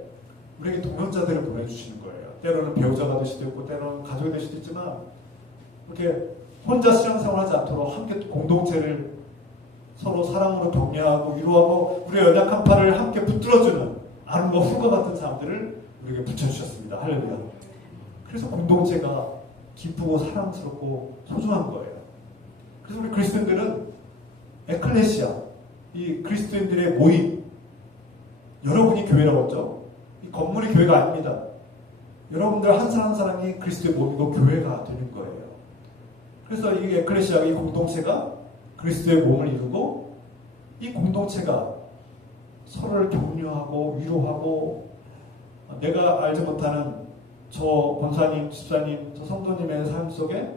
우리에게 동역자들을 보내주시는 거예요. 때로는 배우자가 될 수도 있고 때로는 가족이 될 수도 있지만 이렇게 혼자 신앙생활하지 않도록 함께 공동체를 서로 사랑으로 격려하고 위로하고 우리의 연약한 팔을 함께 붙들어주는 아름과 후가 같은 사람들을 우리에게 붙여주셨습니다. 할렐루야. 그래서 공동체가 기쁘고 사랑스럽고 소중한 거예요. 그래서 우리 그리스도인들은 에클레시아, 이 그리스도인들의 모임, 여러분이 교회라고 했죠. 이 건물이 교회가 아닙니다. 여러분들 한 사람 한 사람이 그리스도의 몸이고 교회가 되는 거예요. 그래서 이 에클레시아, 이 공동체가 그리스도의 몸을 이루고 이 공동체가 서로를 격려하고 위로하고 내가 알지 못하는 저 권사님, 집사님, 저 성도님의 삶 속에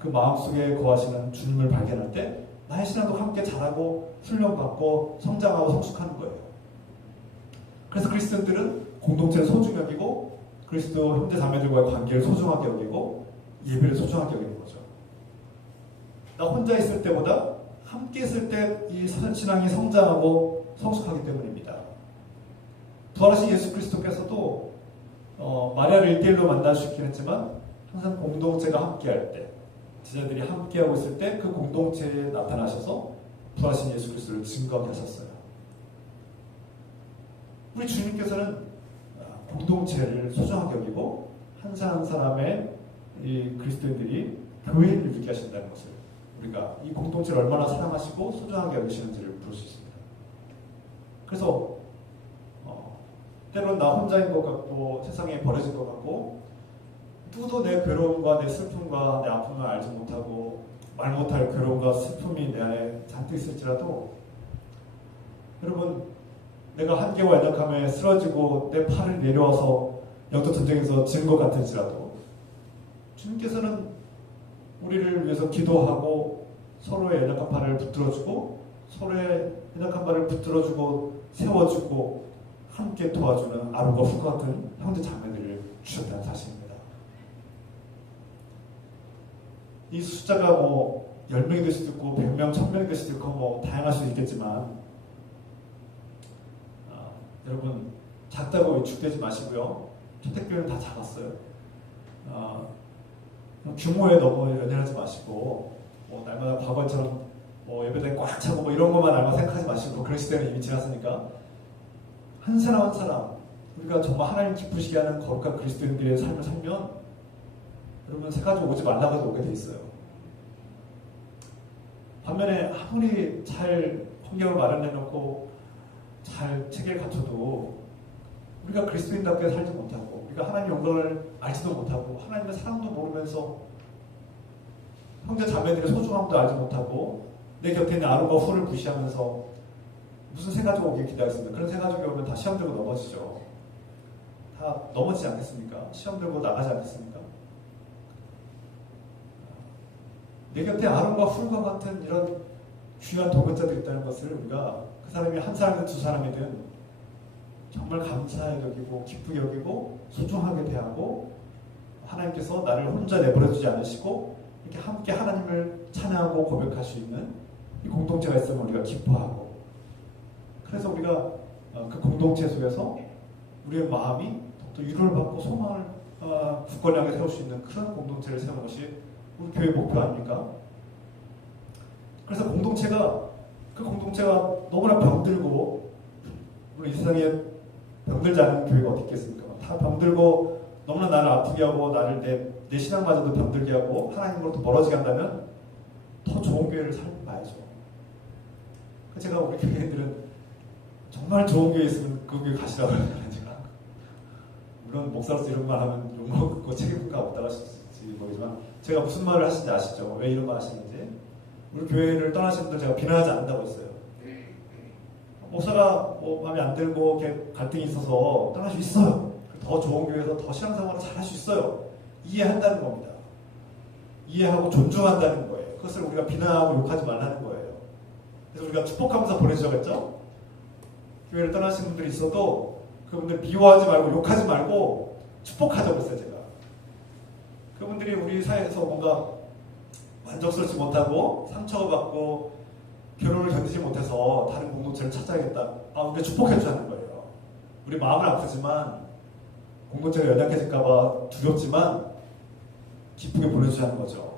그 마음속에 거하시는 주님을 발견할 때 나의 신앙도 함께 자라고 훈련받고 성장하고 성숙하는 거예요. 그래서 그리스도인들은 공동체를 소중히 여기고 그리스도 형제 자매들과의 관계를 소중하게 여기고 예배를 소중하게 여기는 거죠. 나 혼자 있을 때보다 함께 있을 때 이 신앙이 성장하고 성숙하기 때문입니다. 부활하신 예수 그리스도께서도 마리아를 1대1로 만날 수 있긴 했지만 항상 공동체가 함께할 때 제자들이 함께하고 있을 때 그 공동체에 나타나셔서 부활하신 예수 그리스도를 증거하게 하셨어요. 우리 주님께서는 공동체를 소중하게 여기고 한 사람 한 사람의 이 그리스도인들이 교회를 이루게 하신다는 것을 우리가 이 공동체를 얼마나 사랑하시고 소중하게 여기시는지를 볼 수 있습니다. 그래서 때로는 나 혼자인 것 같고 세상에 버려진 것 같고 누구도 내 괴로움과 내 슬픔과 내 아픔을 알지 못하고 말 못할 괴로움과 슬픔이 내 안에 잔뜩 있을지라도 여러분 내가 한계와 연약함에 쓰러지고 내 팔을 내려와서 영적 전쟁에서 진 것 같을지라도 주님께서는 우리를 위해서 기도하고 서로의 연약한 팔을 붙들어주고 서로의 연약한 팔을 붙들어주고 세워주고 함께 도와주는 아름과 후 같은 형제 자매들을 주셨다는 사실입니다. 이 숫자가 뭐 10명이 될 수도 있고 100명, 1000명이 될 수도 있고 뭐 다양할 수도 있겠지만 여러분 작다고 위축되지 마시고요. 초대교회는 다 작았어요. 규모에 너무 연연하지 마시고 뭐 날마다 과거처럼 뭐 예배당이 꽉 차고 뭐 이런 것만 날마다 생각하지 마시고 그런 시대는 이미 지났으니까 한 사람 한 사람 우리가 정말 하나님 기쁘시게 하는 거룩한 그리스도인들의 삶을 살면 여러분 새 가지고 오지 말라고 해도 오게 돼 있어요. 반면에 아무리 잘 환경을 마련해놓고 잘 체계를 갖춰도 우리가 그리스도인답게 살지 못하고 우리가 하나님 영광을 알지도 못하고 하나님의 사랑도 모르면서 형제 자매들의 소중함도 알지 못하고 내 곁에 있는 아름과 후를 무시하면서 무슨 새 가지고 오길 기다렸습니다. 그런 새 가지고 오면 다 시험 들고 넘어지죠. 다 넘어지지 않겠습니까? 시험 들고 나가지 않겠습니까? 내 곁에 아름과 훌과 같은 이런 귀한 동역자들이 있다는 것을 우리가 그 사람이 한 사람이든 두 사람이든 정말 감사하게 여기고 기쁘게 여기고 소중하게 대하고 하나님께서 나를 혼자 내버려두지 않으시고 이렇게 함께 하나님을 찬양하고 고백할 수 있는 이 공동체가 있으면 우리가 기뻐하고, 그래서 우리가 그 공동체 속에서 우리의 마음이 더 위로를 받고 소망을 굳건히 하게 세울 수 있는 그런 공동체를 세우는 것이 우리 교회의 목표 아닙니까? 그래서 그 공동체가 너무나 병들고, 물론 이 세상에 병들지 않은 교회가 어디 있겠습니까? 다 병들고 너무나 나를 아프게 하고 나를 내 신앙마저도 병들게 하고 하나님으로부터 멀어지게 한다면 더 좋은 교회를 살아야죠. 제가 우리 교회들은 정말 좋은 교회 있으면 그 교회 가시라고 하는 제가, 물론 목사로서 이런 말 하면 욕먹고 책임감 없다고 하실지 모르지만 제가 무슨 말을 하시는지 아시죠? 왜 이런 말 하시는지. 우리 교회를 떠나신 분들 제가 비난하지 않는다고 했어요. 목사가 마음에 안 들고 이렇게 갈등이 있어서 떠날 수 있어요. 더 좋은 교회에서 더 신앙생활을 잘 할 수 있어요. 이해한다는 겁니다. 이해하고 존중한다는 거예요. 그것을 우리가 비난하고 욕하지 말라는 거예요. 그래서 우리가 축복하면서 보내주자고 했죠. 교회를 떠나신 분들이 있어도 그분들 비호하지 말고 욕하지 말고 축복하자고 했어요. 제가. 그분들이 우리 사회에서 뭔가 만족스럽지 못하고 상처가 받고 결혼을 견디지 못해서 다른 공동체를 찾아야겠다. 우리가 축복해주자는 거예요. 우리 마음은 아프지만 공동체가 연약해질까봐 두렵지만 기쁘게 보내주자는 거죠.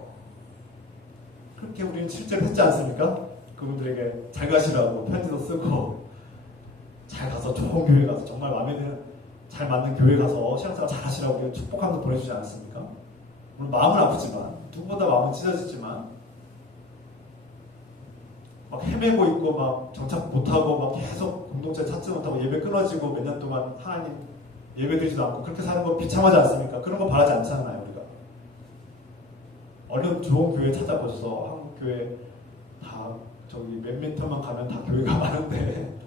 그렇게 우리는 실제로 했지 않습니까? 그분들에게 잘 가시라고 편지도 쓰고 잘 가서 좋은 교회 가서 정말 마음에 드는 잘 맞는 교회 가서 신앙생활 잘 하시라고 우리가 축복하면서 보내주지 않았습니까? 물론 마음은 아프지만 누구보다 마음은 찢어지지만 막 헤매고 있고 막 정착 못하고 막 계속 공동체 찾지 못하고 예배 끊어지고 몇 년 동안 하나님 예배 드리지도 않고 그렇게 사는 거 비참하지 않습니까? 그런 거 바라지 않잖아요. 우리가 얼른 좋은 교회 찾아보셔서 한국 교회 다 저기 몇 미터만 가면 다 교회가 많은데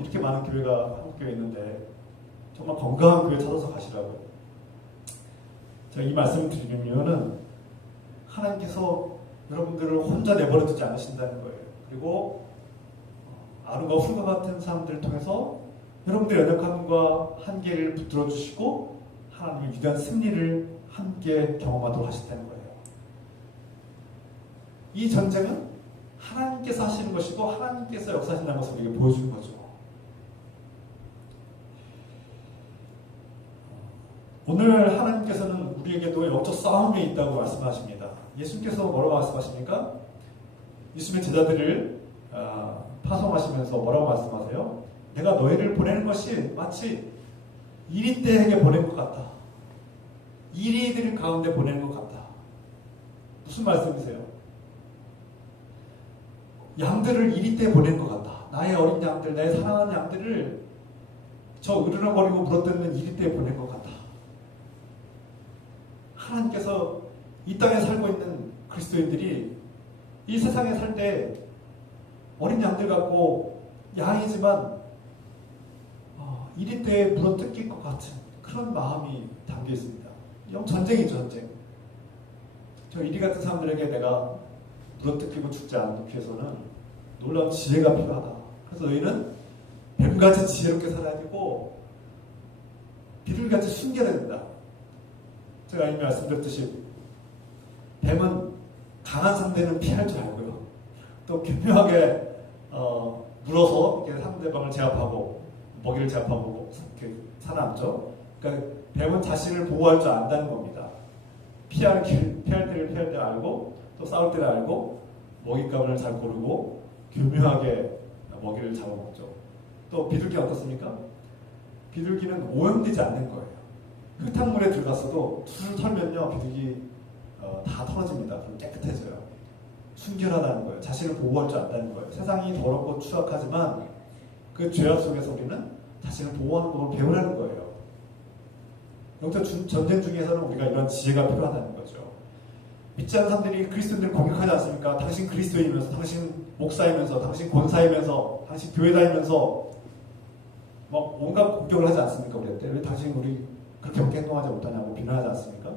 이렇게 많은 교회가 한국 교회에 있는데 정말 건강한 교회 찾아서 가시라고요. 제가 이 말씀을 드리는 이유는 하나님께서 여러분들을 혼자 내버려 두지 않으신다는 거예요. 그리고 아름과 훌과 같은 사람들을 통해서 여러분들의 연약함과 한계를 붙들어 주시고 하나님의 위대한 승리를 함께 경험하도록 하신다는 거예요. 이 전쟁은 하나님께서 하시는 것이고 하나님께서 역사하신다는 것을 우리에게 보여주는 거죠. 오늘 하나님께서는 우리에게도 영적 싸움이 있다고 말씀하십니다. 예수님께서 뭐라고 말씀하십니까? 예수님의 제자들을 파송하시면서 뭐라고 말씀하세요? 내가 너희를 보내는 것이 마치 이리떼에게 보낸 것 같다. 이리들 가운데 보내는 것 같다. 무슨 말씀이세요? 양들을 이리떼에 보낸 것 같다. 나의 어린 양들, 나의 사랑하는 양들을 저 으르렁거리고 물어뜯는 이리떼에 보낸 것 같다. 하나님께서 이 땅에 살고 있는 그리스도인들이 이 세상에 살 때 어린 양들 같고 양이지만 이리떼에 물어뜯길 것 같은 그런 마음이 담겨 있습니다. 전쟁이죠, 전쟁. 저 이리 같은 사람들에게 내가 물어뜯기고 죽지 않기 위해서는 놀라운 지혜가 필요하다. 그래서 너희는 뱀같이 지혜롭게 살아야 되고 비둘기같이 숨겨야 된다. 제가 이미 말씀드렸듯이 뱀은 강한 상대는 피할 줄 알고요. 또 교묘하게 물어서 이렇게 상대방을 제압하고 먹이를 제압하고 이렇게 살아남죠. 그러니까 뱀은 자신을 보호할 줄 안다는 겁니다. 피할 때를 알고 또 싸울 때를 알고 먹잇감을 잘 고르고 교묘하게 먹이를 잡아먹죠. 또 비둘기 어떻습니까? 비둘기는 오염되지 않는 거예요. 흙탕물에 들어갔어도 술을 털면요 비둘기 다 털어집니다. 그럼 깨끗해져요. 순결하다는 거예요. 자신을 보호할 줄 안다는 거예요. 세상이 더럽고 추악하지만 그 죄악 속에서 우리는 자신을 보호하는 법을 배우라는 거예요. 영적 전쟁 중에서는 우리가 이런 지혜가 필요하다는 거죠. 믿지 않는 사람들이 그리스도인들을 공격하지 않습니까? 당신 그리스도이면서, 당신 목사이면서, 당신 권사이면서, 당신 교회 다니면서 막 온갖 공격을 하지 않습니까? 우리한테 왜 당신 우리 그렇게밖에 행동하지 못하냐고 비난하지 않습니까?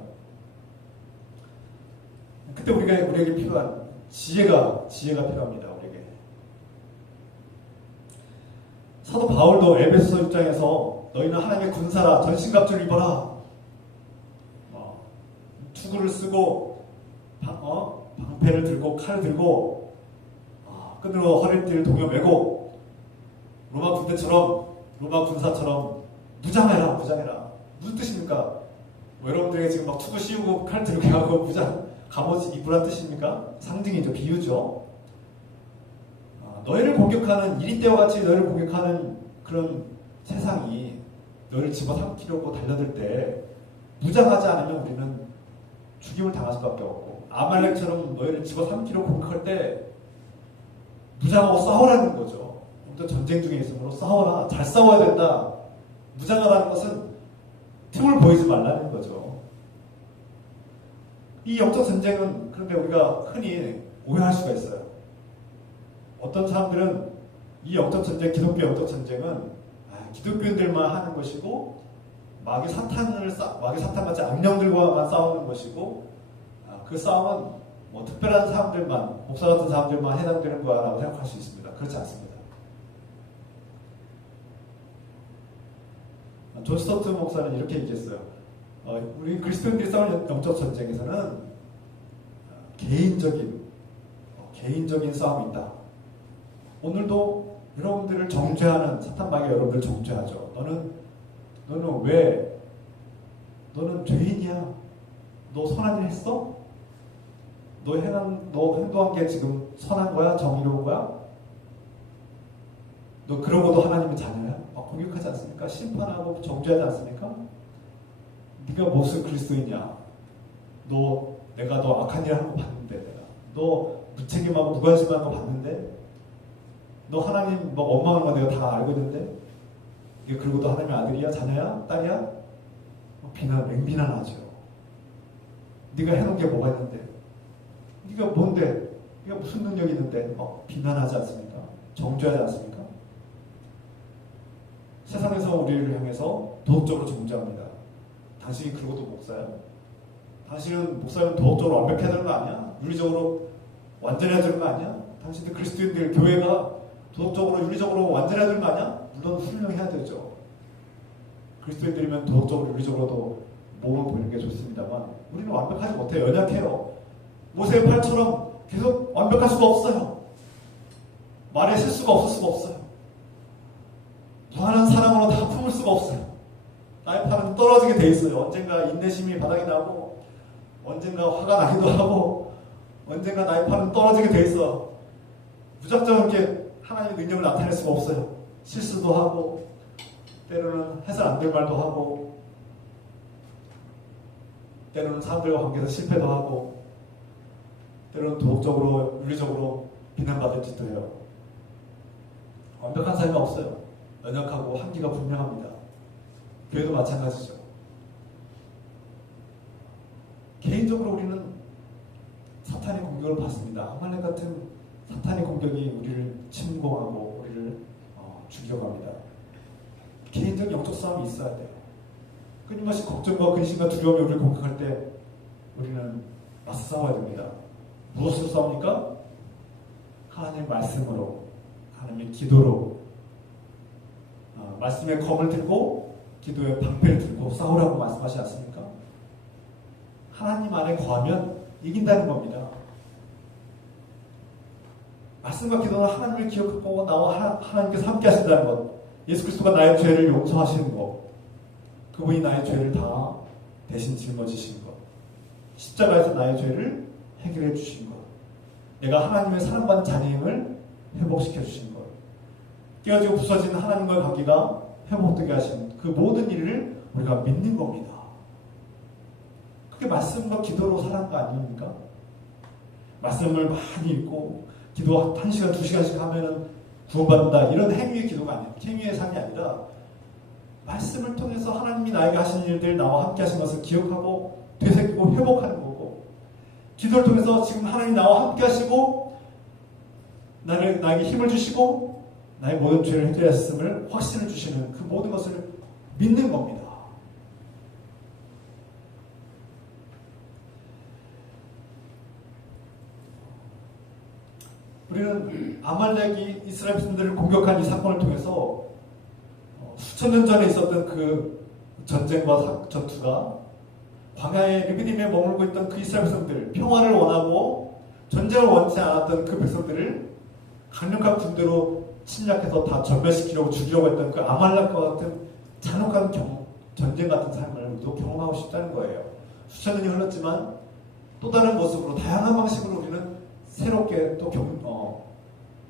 그때 우리에게 필요한 지혜가 필요합니다. 우리에게. 사도 바울도 에베소서 6장에서 너희는 하나님의 군사라 전신갑주를 입어라. 투구를 쓰고 방패를 들고 칼을 들고 끈으로 허리띠를 동여 매고 로마 군대처럼 로마 군사처럼 무장해라 무장해라. 무슨 뜻입니까? 뭐 여러분들에게 지금 막 투구 씌우고 칼 들고 하고 무장 갑옷 입으란 뜻입니까? 상징이죠. 비유죠. 너희를 공격하는 이리때와 같이 너희를 공격하는 그런 세상이 너희를 집어삼키려고 달려들 때 무장하지 않으면 우리는 죽임을 당할 수밖에 없고 아말렉처럼 너희를 집어삼키려고 공격할 때 무장하고 싸우라는 거죠. 또 전쟁 중에 있으므로 싸워라. 잘 싸워야 된다. 무장하라는 것은 틈을 보이지 말라는 거죠. 이 영적 전쟁은 그런데 우리가 흔히 오해할 수가 있어요. 어떤 사람들은 이 영적 전쟁, 기독교 영적 전쟁은 기독교인들만 하는 것이고 마귀 사탄같이 악령들과만 싸우는 것이고 그 싸움은 뭐 특별한 사람들만, 목사 같은 사람들만 해당되는 거라고 생각할 수 있습니다. 그렇지 않습니다. 존 스토트 목사는 이렇게 얘기했어요. 우리 그리스도인들이 싸우는 영적 전쟁에서는 개인적인 싸움이 있다. 오늘도 여러분들을 정죄하는 사탄 마귀가 여러분들을 정죄하죠. 너는 왜? 너는 죄인이야. 너 선한 일 했어? 너 행동한 게 지금 선한 거야? 정의로운 거야? 너 그러고도 하나님의 자녀야? 막 공격하지 않습니까? 심판하고 정죄하지 않습니까? 네가 무슨 그리스도이냐? 내가 너 악한 일 하는 거 봤는데, 너 무책임하고 무관심한 거 봤는데, 너 하나님 뭐 원망하는 거 내가 다 알고 있는데, 이게 그러고도 하나님의 아들이야? 자녀야? 딸이야? 맹비난하죠. 네가 해놓은 게 뭐가 있는데? 네가 뭔데? 네가 무슨 능력이 있는데? 비난하지 않습니까? 정죄하지 않습니까? 세상에서 우리를 향해서 도덕적으로 정죄합니다. 당신이 그러고도 목사야? 당신은 목사는 도덕적으로 완벽해야 되는 거 아니야? 윤리적으로 완전해야 되는 거 아니야? 당신들 그리스도인들 교회가 도덕적으로 윤리적으로 완전해야 되는 거 아니야? 물론 훌륭해야 되죠. 그리스도인들이면 도덕적으로 윤리적으로도 몸을 보이는 게 좋습니다만 우리는 완벽하지 못해요. 연약해요. 모세의 팔처럼 계속 완벽할 수가 없어요. 말에 실수가 없을 수가 없어요. 무한한 사랑으로 다 품을 수가 없어요. 나의 팔은 떨어지게 돼 있어요. 언젠가 인내심이 바닥이 나고 언젠가 화가 나기도 하고 언젠가 나의 팔은 떨어지게 돼 있어. 무작정 이렇게 하나님의 능력을 나타낼 수가 없어요. 실수도 하고 때로는 해서 안 될 말도 하고 때로는 사람들과 관계에서 실패도 하고 때로는 도덕적으로 윤리적으로 비난받을 짓도 해요. 완벽한 삶이 없어요. 연약하고 한계가 분명합니다. 교회도 마찬가지죠. 개인적으로 우리는 사탄의 공격을 받습니다. 아말렉 같은 사탄의 공격이 우리를 침공하고 우리를 죽여갑니다. 개인적 영적 싸움이 있어야 돼요. 끊임없이 걱정과 근심과 두려움이 우리를 공격할 때 우리는 맞서 싸워야 됩니다. 무엇으로 싸웁니까? 하나님의 말씀으로, 하나님의 기도로, 말씀의 검을 들고 기도의 방패를 들고 싸우라고 말씀하시지 않습니까? 하나님 안에 거하면 이긴다는 겁니다. 말씀과 기도는 하나님을 기억하고 나와 하나님께서 함께 하신다는 것, 예수 그리스도가 나의 죄를 용서하시는 것, 그분이 나의 죄를 다 대신 짊어지신 것, 십자가에서 나의 죄를 해결해 주신 것, 내가 하나님의 사랑받는 자녀임을 회복시켜 주신 것, 깨어지고 부서진 하나님과의 관계가 회복되게 하신 그 모든 일을 우리가 믿는 겁니다. 그게 말씀과 기도로 살아난 거 아닙니까? 말씀을 많이 읽고 기도 1시간, 2시간씩 하면은 구원받는다, 이런 행위의 기도가 아니에요. 행위의 삶이 아니라 말씀을 통해서 하나님이 나에게 하신 일들, 나와 함께 하신 것을 기억하고 되새기고 회복하는 거고, 기도를 통해서 지금 하나님 나와 함께 하시고 나에게 힘을 주시고 나의 모든 죄를 해결하셨음을 확신을 주시는 그 모든 것을 믿는 겁니다. 우리는 아말렉이 이스라엘 백성들을 공격한 이 사건을 통해서 수천 년 전에 있었던 그 전쟁과 전투가 광야의 르비딤에 머물고 있던 그 이스라엘 백성들, 평화를 원하고 전쟁을 원치 않았던 그 백성들을 강력한 군대로 침략해서 다 전멸시키려고 죽이려고 했던 그 아말렉과 같은 잔혹한 전쟁 같은 삶을 우리도 경험하고 싶다는 거예요. 수천 년이 흘렀지만 또 다른 모습으로 다양한 방식으로 우리는 새롭게 또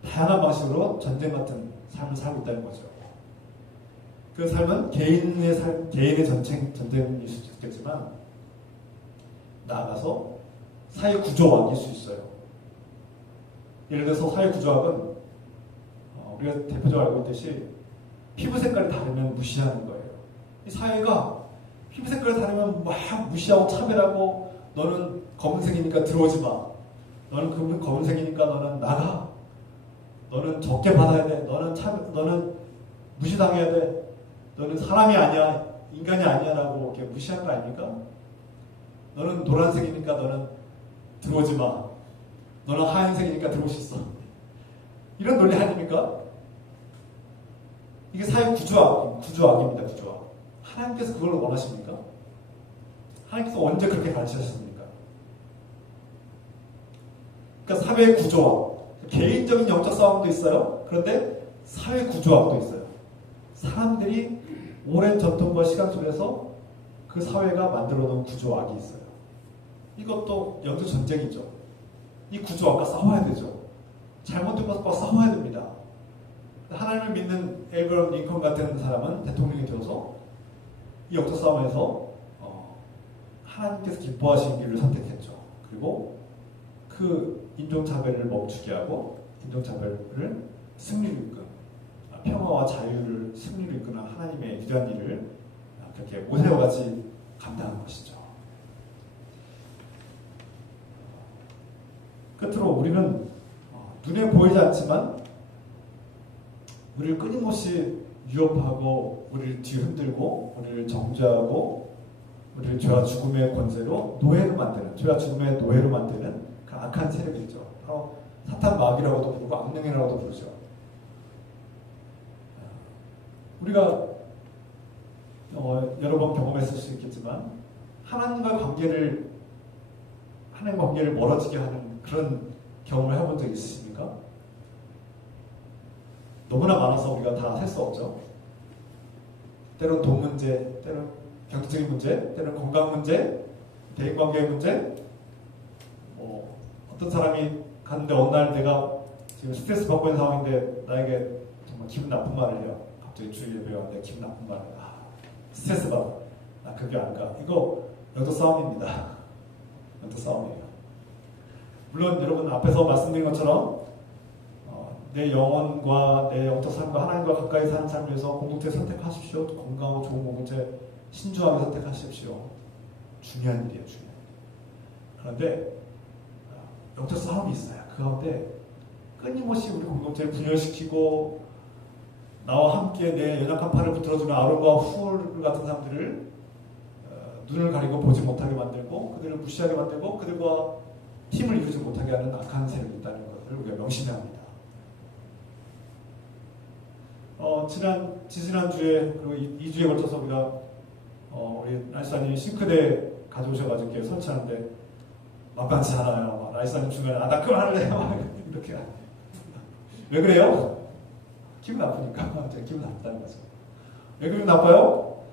다양한 방식으로 전쟁 같은 삶을 살고 있다는 거죠. 그 삶은 개인의 삶, 개인의 전쟁일 수도 있겠지만 나아가서 사회 구조학일 수 있어요. 예를 들어서 사회 구조학은 우리가 대표적으로 알고 있듯이 피부 색깔이 다르면 무시하는 거예요. 이 사회가 피부 색깔이 다르면 막 무시하고 차별하고 너는 검은색이니까 들어오지 마. 너는 검은색이니까 너는 나가. 너는 적게 받아야 돼. 너는 무시당해야 돼. 너는 사람이 아니야. 인간이 아니야라고 이렇게 무시하는 거 아닙니까? 너는 노란색이니까 너는 들어오지 마. 너는 하얀색이니까 들어올 수 있어. 이런 논리 아닙니까? 이게 사회 구조학입니다. 구조학. 하나님께서 그걸 원하십니까? 하나님께서 언제 그렇게 가르치셨습니까? 그러니까 사회 구조학. 개인적인 영적 싸움도 있어요. 그런데 사회 구조학도 있어요. 사람들이 오랜 전통과 시간 속에서 그 사회가 만들어 놓은 구조학이 있어요. 이것도 영적 전쟁이죠. 이 구조학과 싸워야 되죠. 잘못된 것과 싸워야 됩니다. 하나님을 믿는 에이브러함 링컨 같은 사람은 대통령이 되어서 이 영적 싸움에서 하나님께서 기뻐하시는 길을 선택했죠. 그리고 그 인종차별을 멈추게 하고 인종차별을 승리로 이끈 평화와 자유를 승리로 이끄는 하나님의 위대한 일을 그렇게 모세와 같이 감당한 것이죠. 끝으로 우리는 눈에 보이지 않지만 우리를 끊임없이 위협하고 우리를 뒤흔들고 우리를 정죄하고 우리를 죄와 죽음의 권세로 노예로 만드는 죄와 죽음의 노예로 만드는 그 악한 세력이죠. 바로 사탄 마귀라고도 부르고 악령이라고도 부르죠. 우리가 여러 번 경험했을 수 있겠지만 하나님과 관계를 멀어지게 하는 그런 경험을 해본 적 있으십니까? 너무나 많아서 우리가 다 셀 수 없죠. 때론 돈 문제, 때론 경제적인 문제, 때론 건강 문제, 대인관계의 문제. 어떤 사람이 갔는데 어느 날 내가 지금 스트레스 받고 있는 상황인데 나에게 정말 기분 나쁜 말을 해요. 갑자기 주일 예배에 왔는데 기분 나쁜 말을 해요. 스트레스 받아. 나 그게 안 가. 이거 영적 싸움입니다. 영적 싸움이에요. 물론 여러분 앞에서 말씀드린 것처럼 내 영혼과 내 영적 삶과 하나님과 가까이 사는 삶을 위해서 공동체 선택하십시오. 건강하고 좋은 공동체 신중하게 선택하십시오. 중요한 일이에요. 중요한 일. 그런데 영적 싸움이 있어요. 그 가운데 끊임없이 우리 공동체를 분열시키고 나와 함께 내 연약한 팔을 붙들어주는 아론과 훌 같은 사람들을 눈을 가리고 보지 못하게 만들고 그들을 무시하게 만들고 그들과 팀을 이루지 못하게 하는 악한 세력이 있다는 것을 우리가 명심해야 합니다. 지지난주에 그리고 2주에 걸쳐서 우리가 우리 라이사님이 싱크대 가져오셔가지고 이렇게 설치하는데 만만치 않아요. 라이사님 중간에 나 그걸 할래요. 이렇게 왜 그래요? 기분 나쁘니까. 제가 기분 나쁘다는 거죠. 왜 기분 나빠요?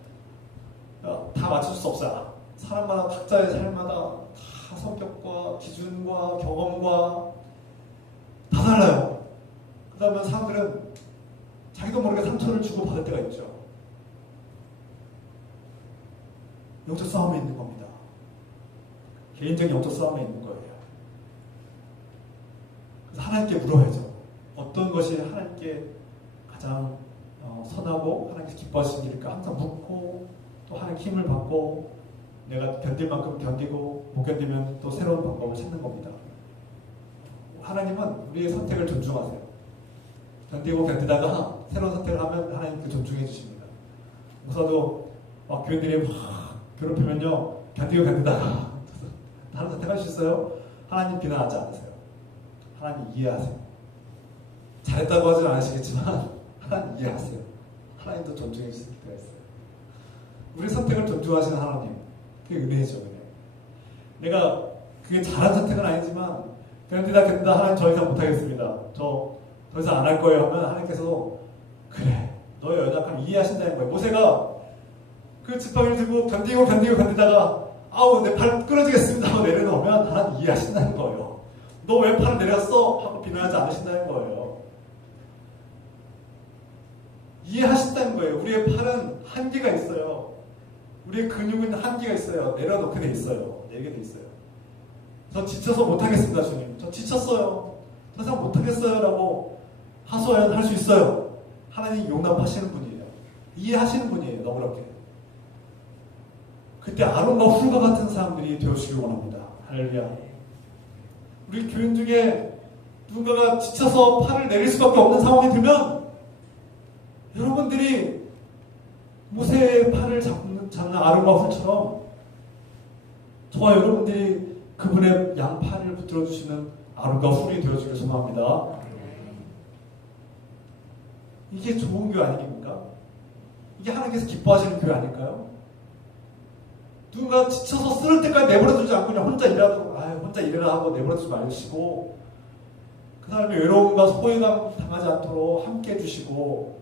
다 맞출 수 없어요. 사람마다 각자의 삶마다 다 성격과 기준과 경험과 다 달라요. 그 다음에 사람들은 자기도 모르게 상처를 주고 받을 때가 있죠. 영적 싸움에 있는 겁니다. 개인적인 영적 싸움에 있는 거예요. 그래서 하나님께 물어야죠. 어떤 것이 하나님께 가장 선하고 하나님께서 기뻐하시는 일일까 항상 묻고 또 하나님께 힘을 받고 내가 견딜 만큼 견디고 못 견디면 또 새로운 방법을 찾는 겁니다. 하나님은 우리의 선택을 존중하세요. 견디고 견디다가 새로운 선택을 하면 하나님 그 존중해 주십니다. 목사도 막 교인들이 막 괴롭히면요 견디고 견디다가 다른 선택할 수 있어요? 하나님 비난하지 않으세요. 하나님 이해하세요. 잘했다고 하지는 않으시겠지만 하나님 이해하세요. 하나님도 존중해 주실 때가 있어요. 우리 선택을 존중하시는 하나님, 그게 은혜죠. 은혜. 내가 그게 잘한 선택은 아니지만 견디다 하나님 저 이상 못하겠습니다. 저 더 이상 안 할 거예요 하면 하나님께서 그래 너의 연약함 이해하신다는 거예요. 모세가 그 지팡이를 들고 견디다가 아우 내 팔 끊어지겠습니다 하고 내려놓으면 하나님 이해하신다는 거예요. 너 왜 팔을 내렸어? 하고 비난하지 않으신다는 거예요. 이해하신다는 거예요. 우리의 팔은 한계가 있어요. 우리의 근육은 한계가 있어요. 내려놓게 돼 있어요. 내게 돼 있어요. 저 지쳐서 못하겠습니다 주님. 저 지쳤어요. 더 이상 못하겠어요 라고 하소연할 수 있어요. 하나님 용납하시는 분이에요. 이해하시는 분이에요. 너그럽게. 그때 아론과 훌과 같은 사람들이 되어주길 원합니다. 할렐루야. 우리 교인 중에 누군가가 지쳐서 팔을 내릴 수밖에 없는 상황이 되면 여러분들이 모세의 팔을 잡는 아론과 훌처럼 저와 여러분들이 그분의 양팔을 붙들어 주시는 아론과 훌이 되어주길 소망합니다. 이게 좋은 교회 아닙니까? 이게 하나님께서 기뻐하시는 교회 아닐까요? 누군가 지쳐서 쓰러질 때까지 내버려두지 않고 그냥 혼자 일해라 하고 내버려두지 마시고 그 사람이 외로움과 소외감 당하지 않도록 함께 해주시고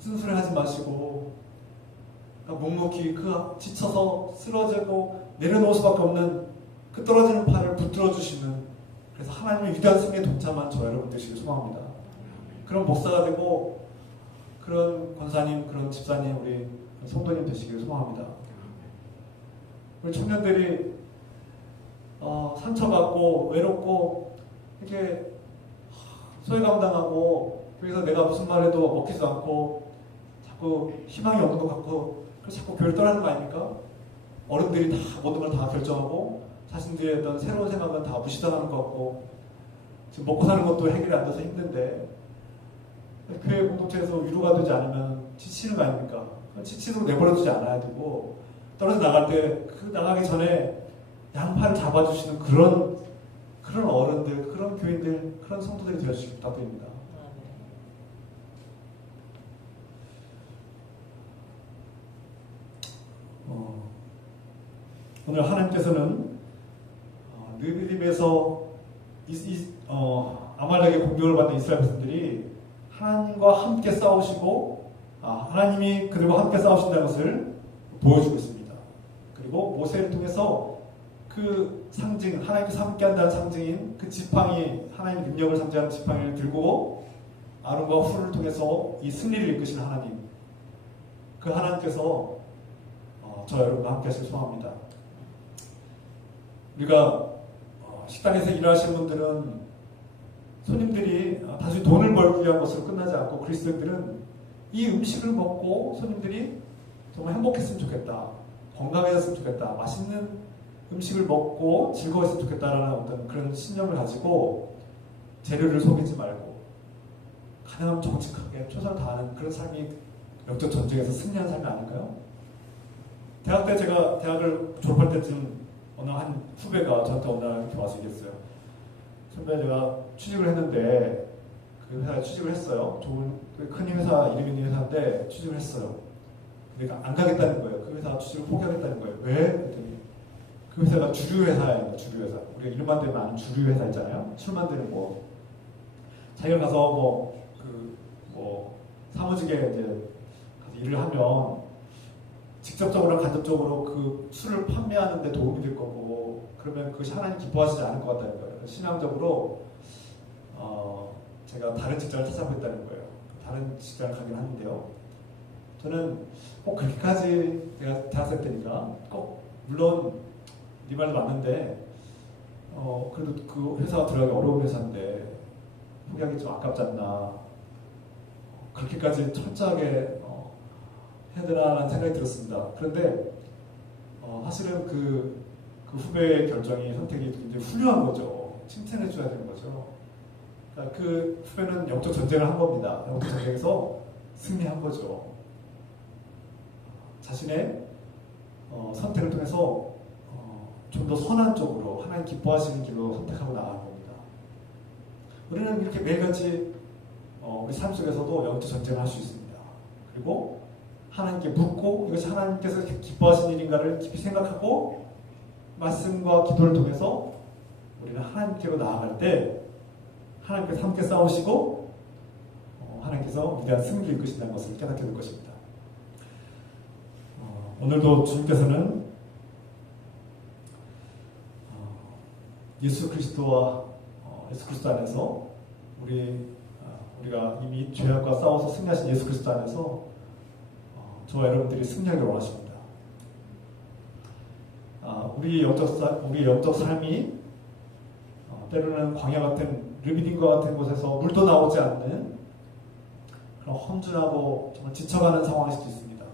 쓴소리하지 마시고 묵묵히 그 지쳐서 쓰러지고 내려놓을 수밖에 없는 그 떨어지는 팔을 붙들어 주시는 그래서 하나님의 위대한 승리에 동참한 저 여러분 되시길 소망합니다. 그런 목사가 되고 그런 권사님, 그런 집사님, 우리 성도님 되시길 소망합니다. 우리 청년들이 상처받고 외롭고 이렇게 소외감 당하고 그래서 내가 무슨 말해도 먹히지도 않고 자꾸 희망이 없는 것 같고 그래서 자꾸 교회를 떠나는 거 아닙니까? 어른들이 다 모든 걸 다 결정하고 자신들의 어떤 새로운 생각은 다 무시당하는 것 같고 지금 먹고 사는 것도 해결이 안 돼서 힘든데 교회 공동체에서 위로가 되지 않으면 지치는 거 아닙니까? 지치도록 내버려두지 않아야 되고 떨어져 나갈 때 그 나가기 전에 양팔을 잡아주시는 그런 어른들, 그런 교인들, 그런 성도들이 되어주시기 부탁드립니다. 오늘 하나님께서는 느비딤에서 아말렉의 공격을 받는 이스라엘 백성들이 하나님과 함께 싸우시고 하나님이 그들과 함께 싸우신다는 것을 보여주고 있습니다. 그리고 모세를 통해서 그 상징, 하나님께서 함께 한다는 상징인 그 지팡이, 하나님의 능력을 상징하는 지팡이를 들고 아론과 훌을 통해서 이 승리를 이끄신 하나님, 그 하나님께서 저 여러분과 함께 하실 소망합니다. 우리가 식당에서 일하시는 분들은 손님들이 단순히 돈을 벌기 위한 것으로 끝나지 않고 그리스도인들은 이 음식을 먹고 손님들이 정말 행복했으면 좋겠다, 건강해졌으면 좋겠다, 맛있는 음식을 먹고 즐거웠으면 좋겠다라는 어떤 그런 신념을 가지고 재료를 속이지 말고 가능하면 정직하게 최선을 다하는 그런 삶이 영적 전쟁에서 승리하는 삶이 아닐까요? 대학 때 제가 대학을 졸업할 때쯤 어느 한 후배가 저한테 어느 날 이렇게 와서 얘기했어요. 선배, 제가 취직을 했는데 그 회사에 취직을 했어요. 좋은 큰 회사, 이름 있는 회사인데 취직을 했어요. 근데 안 가겠다는 거예요. 그 회사 취직을 포기하겠다는 거예요. 왜? 그랬더니 그 회사가 주류 회사예요. 주류 회사. 우리가 이름만 대면 아는 주류 회사 있잖아요. 술 만드는 거. 자기가 가서 사무직에 이제 가서 일을 하면 직접적으로나 간접적으로 그 술을 판매하는 데 도움이 될 거고, 그러면 그것이 하나님 기뻐하시지 않을 것 같다는 거예요. 신앙적으로 제가 다른 직장을 찾아보겠다는 거예요. 다른 직장을 가긴 하는데요. 저는 꼭 그렇게까지, 내가 대학생 때니까 꼭, 물론 네 말도 맞는데 그래도 그 회사가 들어가기 어려운 회사인데 포기하기 좀 아깝지 않나, 그렇게까지 철저하게 해야 되나라는 생각이 들었습니다. 그런데 사실은 그 후배의 결정이, 선택이 굉장히 훌륭한 거죠. 칭찬해 줘야 되는 거죠. 그러니까 그 후배는 영적 전쟁을 한 겁니다. 영적 전쟁에서 승리한 거죠. 자신의 선택을 통해서 좀 더 선한 쪽으로 하나님 기뻐하시는 길로 선택하고 나가는 겁니다. 우리는 이렇게 매일같이 우리 삶 속에서도 영적 전쟁을 할 수 있습니다. 그리고 하나님께 묻고 이것이 하나님께서 기뻐하시는 일인가를 깊이 생각하고 말씀과 기도를 통해서 우리는 하나님께로 나아갈 때 하나님께서 함께 싸우시고 하나님께서 위대한 승리를 이끄신다는 것을 깨닫게 될 것입니다. 오늘도 주님께서는 예수 그리스도 안에서 우리가 이미 죄악과 싸워서 승리하신 예수 그리스도 안에서 저와 여러분들이 승리하기를 원하십니다. 우리 영적 삶이 때로는 광야 같은 르비딤과 같은 곳에서 물도 나오지 않는 그런 험준하고 정말 지쳐가는 상황일 수도 있습니다.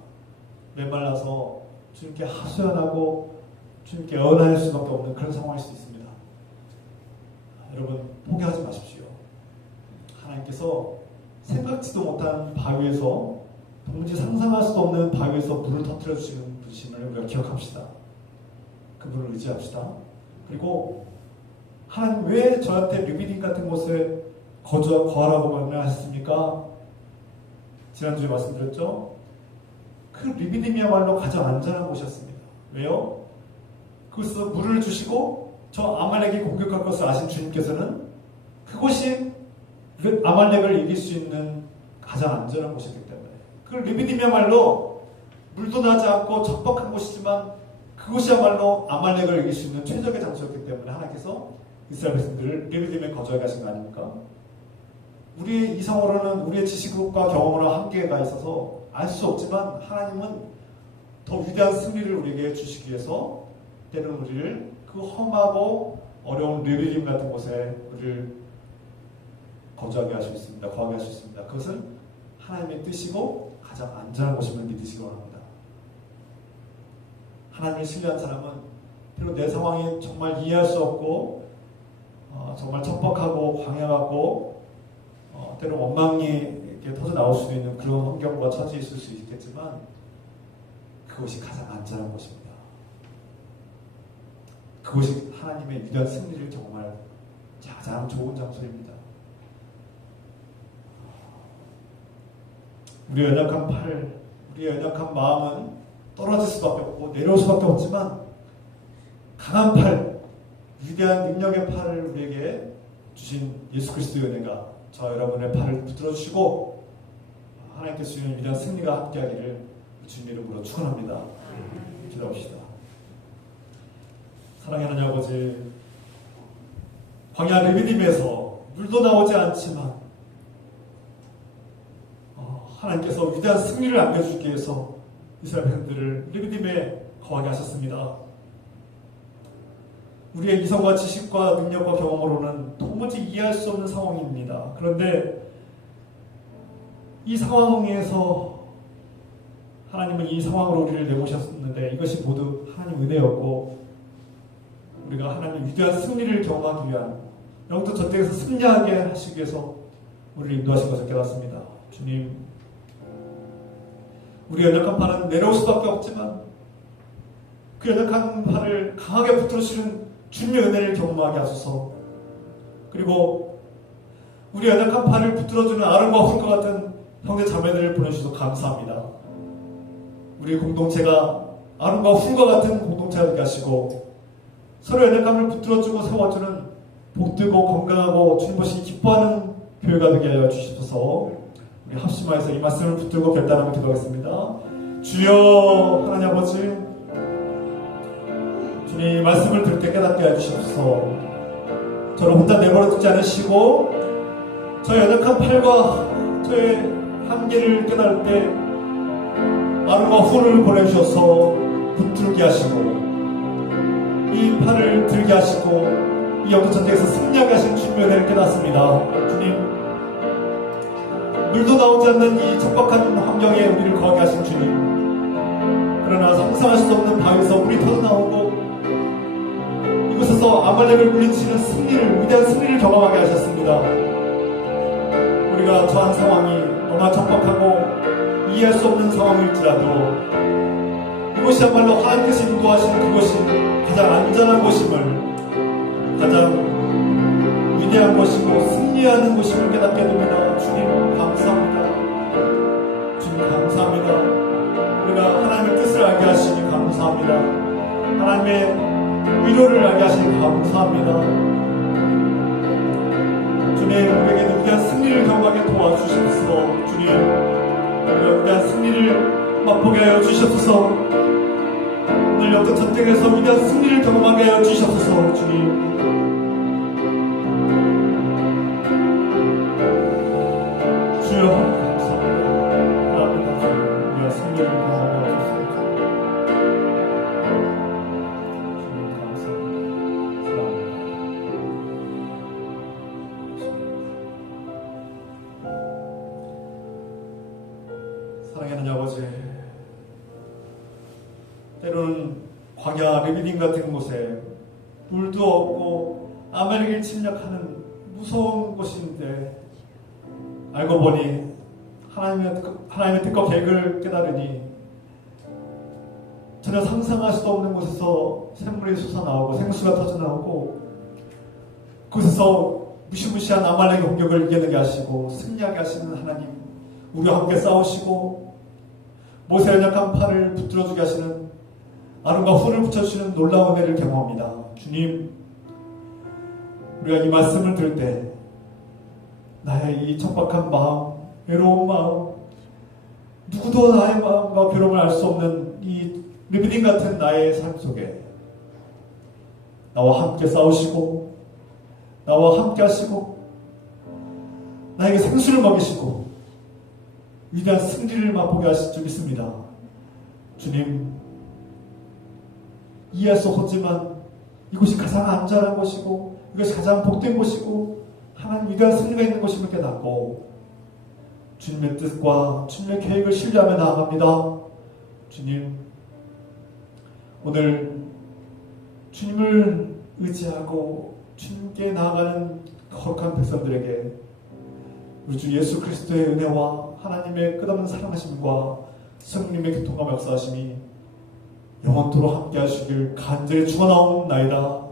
메말라서 주님께 하소연하고 주님께 언할 수밖에 없는 그런 상황일 수도 있습니다. 여러분 포기하지 마십시오. 하나님께서 생각지도 못한 바위에서 도무지 상상할 수도 없는 바위에서 불을 터뜨려 주시는 분이심을 우리가 기억합시다. 그분을 의지합시다. 그리고 하나님 왜 저한테 르비딤 같은 곳에 거하라고 명령하셨습니까? 지난주에 말씀드렸죠? 그 르비딤이야말로 가장 안전한 곳이었습니다. 왜요? 그곳에서 물을 주시고 저 아말렉이 공격할 것을 아신 주님께서는 그곳이 그 아말렉을 이길 수 있는 가장 안전한 곳이기 때문에 그 르비딤이야말로 물도 나지 않고 적박한 곳이지만 그곳이야말로 아말렉을 이길 수 있는 최적의 장소였기 때문에 하나님께서 이스라엘 백성들을 르비딤에 거주하게 하신 거 아닙니까? 우리의 이성으로는 우리의 지식과 경험으로 한계가 있어서 알 수 없지만 하나님은 더 위대한 승리를 우리에게 주시기 위해서 때로는 우리를 그 험하고 어려운 르비딤 같은 곳에 우리를 거주하게 할 수 있습니다. 거하게 할 수 있습니다. 그것은 하나님의 뜻이고 가장 안전한 곳임을 믿으시기 바랍니다. 하나님을 신뢰한 사람은 비록 내 상황이 정말 이해할 수 없고 정말 척박하고 광야하고 때로 원망이 이렇게 터져 나올 수도 있는 그런 환경과 처지에 있을 수 있겠지만 그것이 가장 안전한 곳입니다. 그것이 하나님의 위대한 승리를 정말 가장 좋은 장소입니다. 우리의 연약한 팔, 우리의 연약한 마음은 떨어질 수밖에 없고 내려올 수밖에 없지만 강한 팔, 위대한 능력의 팔을 우리에게 주신 예수 그리스도의 은혜가 저와 여러분의 팔을 붙들어 주시고 하나님께서 주시는 위대한 승리가 함께하기를 주님 이름으로 축원합니다. 기도합시다. 사랑하는 아버지, 광야 르비딤에서 물도 나오지 않지만 하나님께서 위대한 승리를 안겨주기 위해서 이스라엘 백성들을 르비딤에 거하게 하셨습니다. 우리의 이성과 지식과 능력과 경험으로는 도무지 이해할 수 없는 상황입니다. 그런데 이 상황에서 하나님은 이 상황으로 우리를 내모셨는데 이것이 모두 하나님 은혜였고 우리가 하나님 위대한 승리를 경험하기 위한 영적 전쟁에서 승리하게 하시기 위해서 우리를 인도하신 것을 깨닫습니다. 주님, 우리 연약한 팔은 내려올 수밖에 없지만 그 연약한 팔을 강하게 붙들어주시는 주님의 은혜를 경험하게 하소서. 그리고 우리 연약한 팔을 붙들어주는 아름과 훌과 같은 형제 자매들을 보내주셔서 감사합니다. 우리 공동체가 아름과 훌과 같은 공동체가 되게 하시고 서로 연약함을 붙들어주고 세워주는 복되고 건강하고 주님 보시기 기뻐하는 교회가 되게 하여 주시소서. 우리 합심하여서 이 말씀을 붙들고 결단하며 기도하겠습니다. 주여 하나님 아버지, 주님 말씀을 들을 때 깨닫게 해주시옵소서. 저를 혼자 내버려 두지 않으시고 저의 연약한 팔과 저의 한계를 깨달을 때 아름과 훌을 보내주셔서 붙들게 하시고 이 팔을 들게 하시고 이 영적 전쟁에서 승리하게 하신 주님의 은혜를 깨닫습니다. 주님, 물도 나오지 않는 이 척박한 환경에 우리를 거하게 하신 주님, 그러나 상상할 수 없는 바위에서 물이 터져나오고 이곳에서 아말렉을 물리치는 승리를, 위대한 승리를 경험하게 하셨습니다. 우리가 처한 상황이 너무나 척박하고 이해할 수 없는 상황일지라도 이곳이야말로 하나님께서 인도하신 그것이 가장 안전한 곳임을, 가장 위대한 것이고 승리하는 것임을 깨닫게 됩니다. 주님 감사합니다. 주님 감사합니다. 우리가 하나님의 뜻을 알게 하시니 감사합니다. 하나님의 위로를 알게 하시니 감사합니다. 주님 우리에게 위대한 승리를 경험하게 도와주시옵소서. 주님, 우리가 위대한 승리를 맛보게 하여 주시옵소서. 오늘 역전 전쟁에서 위대한 승리를 경험하게 하여 주시옵소서. 주님, 주여 감사합니다. 하나님 앞에 위대한 승리를 경험하게 하여 주시옵소서. 주님 감사합니다. 사랑합니다. 사랑하는 아버지, 때로는 광야 르비딘 같은 곳에 물도 없고 아말렉을 침략하는 무서운 곳인데 알고 보니 하나님의 뜻과 계획을 깨달으니 전혀 상상할 수도 없는 곳에서 샘물이 솟아나오고 생수가 터져나오고 그곳에서 무시무시한 아말렉의 공격을 이겨내게 하시고 승리하게 하시는 하나님, 우리와 함께 싸우시고 모세의 연약한 팔을 붙들어주게 하시는 아론과 훌을 붙여주시는 놀라운 은혜를 경험합니다. 주님, 우리가 이 말씀을 들을 때 나의 이 척박한 마음, 외로운 마음, 누구도 나의 마음과 괴로움을 알 수 없는 이 르비딘 같은 나의 삶 속에 나와 함께 싸우시고 나와 함께 하시고 나에게 생수를 먹이시고 위대한 승리를 맛보게 하실 줄 믿습니다. 주님, 이해할 수 없지만 이곳이 가장 안전한 곳이고 이것이 가장 복된 곳이고 하나님 위대한 승리가 있는 곳임을 깨닫고 주님의 뜻과 주님의 계획을 신뢰하며 나아갑니다. 주님, 오늘 주님을 의지하고 주님께 나아가는 거룩한 백성들에게 우리 주 예수 그리스도의 은혜와 하나님의 끝없는 사랑하심과 성령님의 교통과 역사하심이 영원토록 함께 하시길 간절히 축원하옵나이다.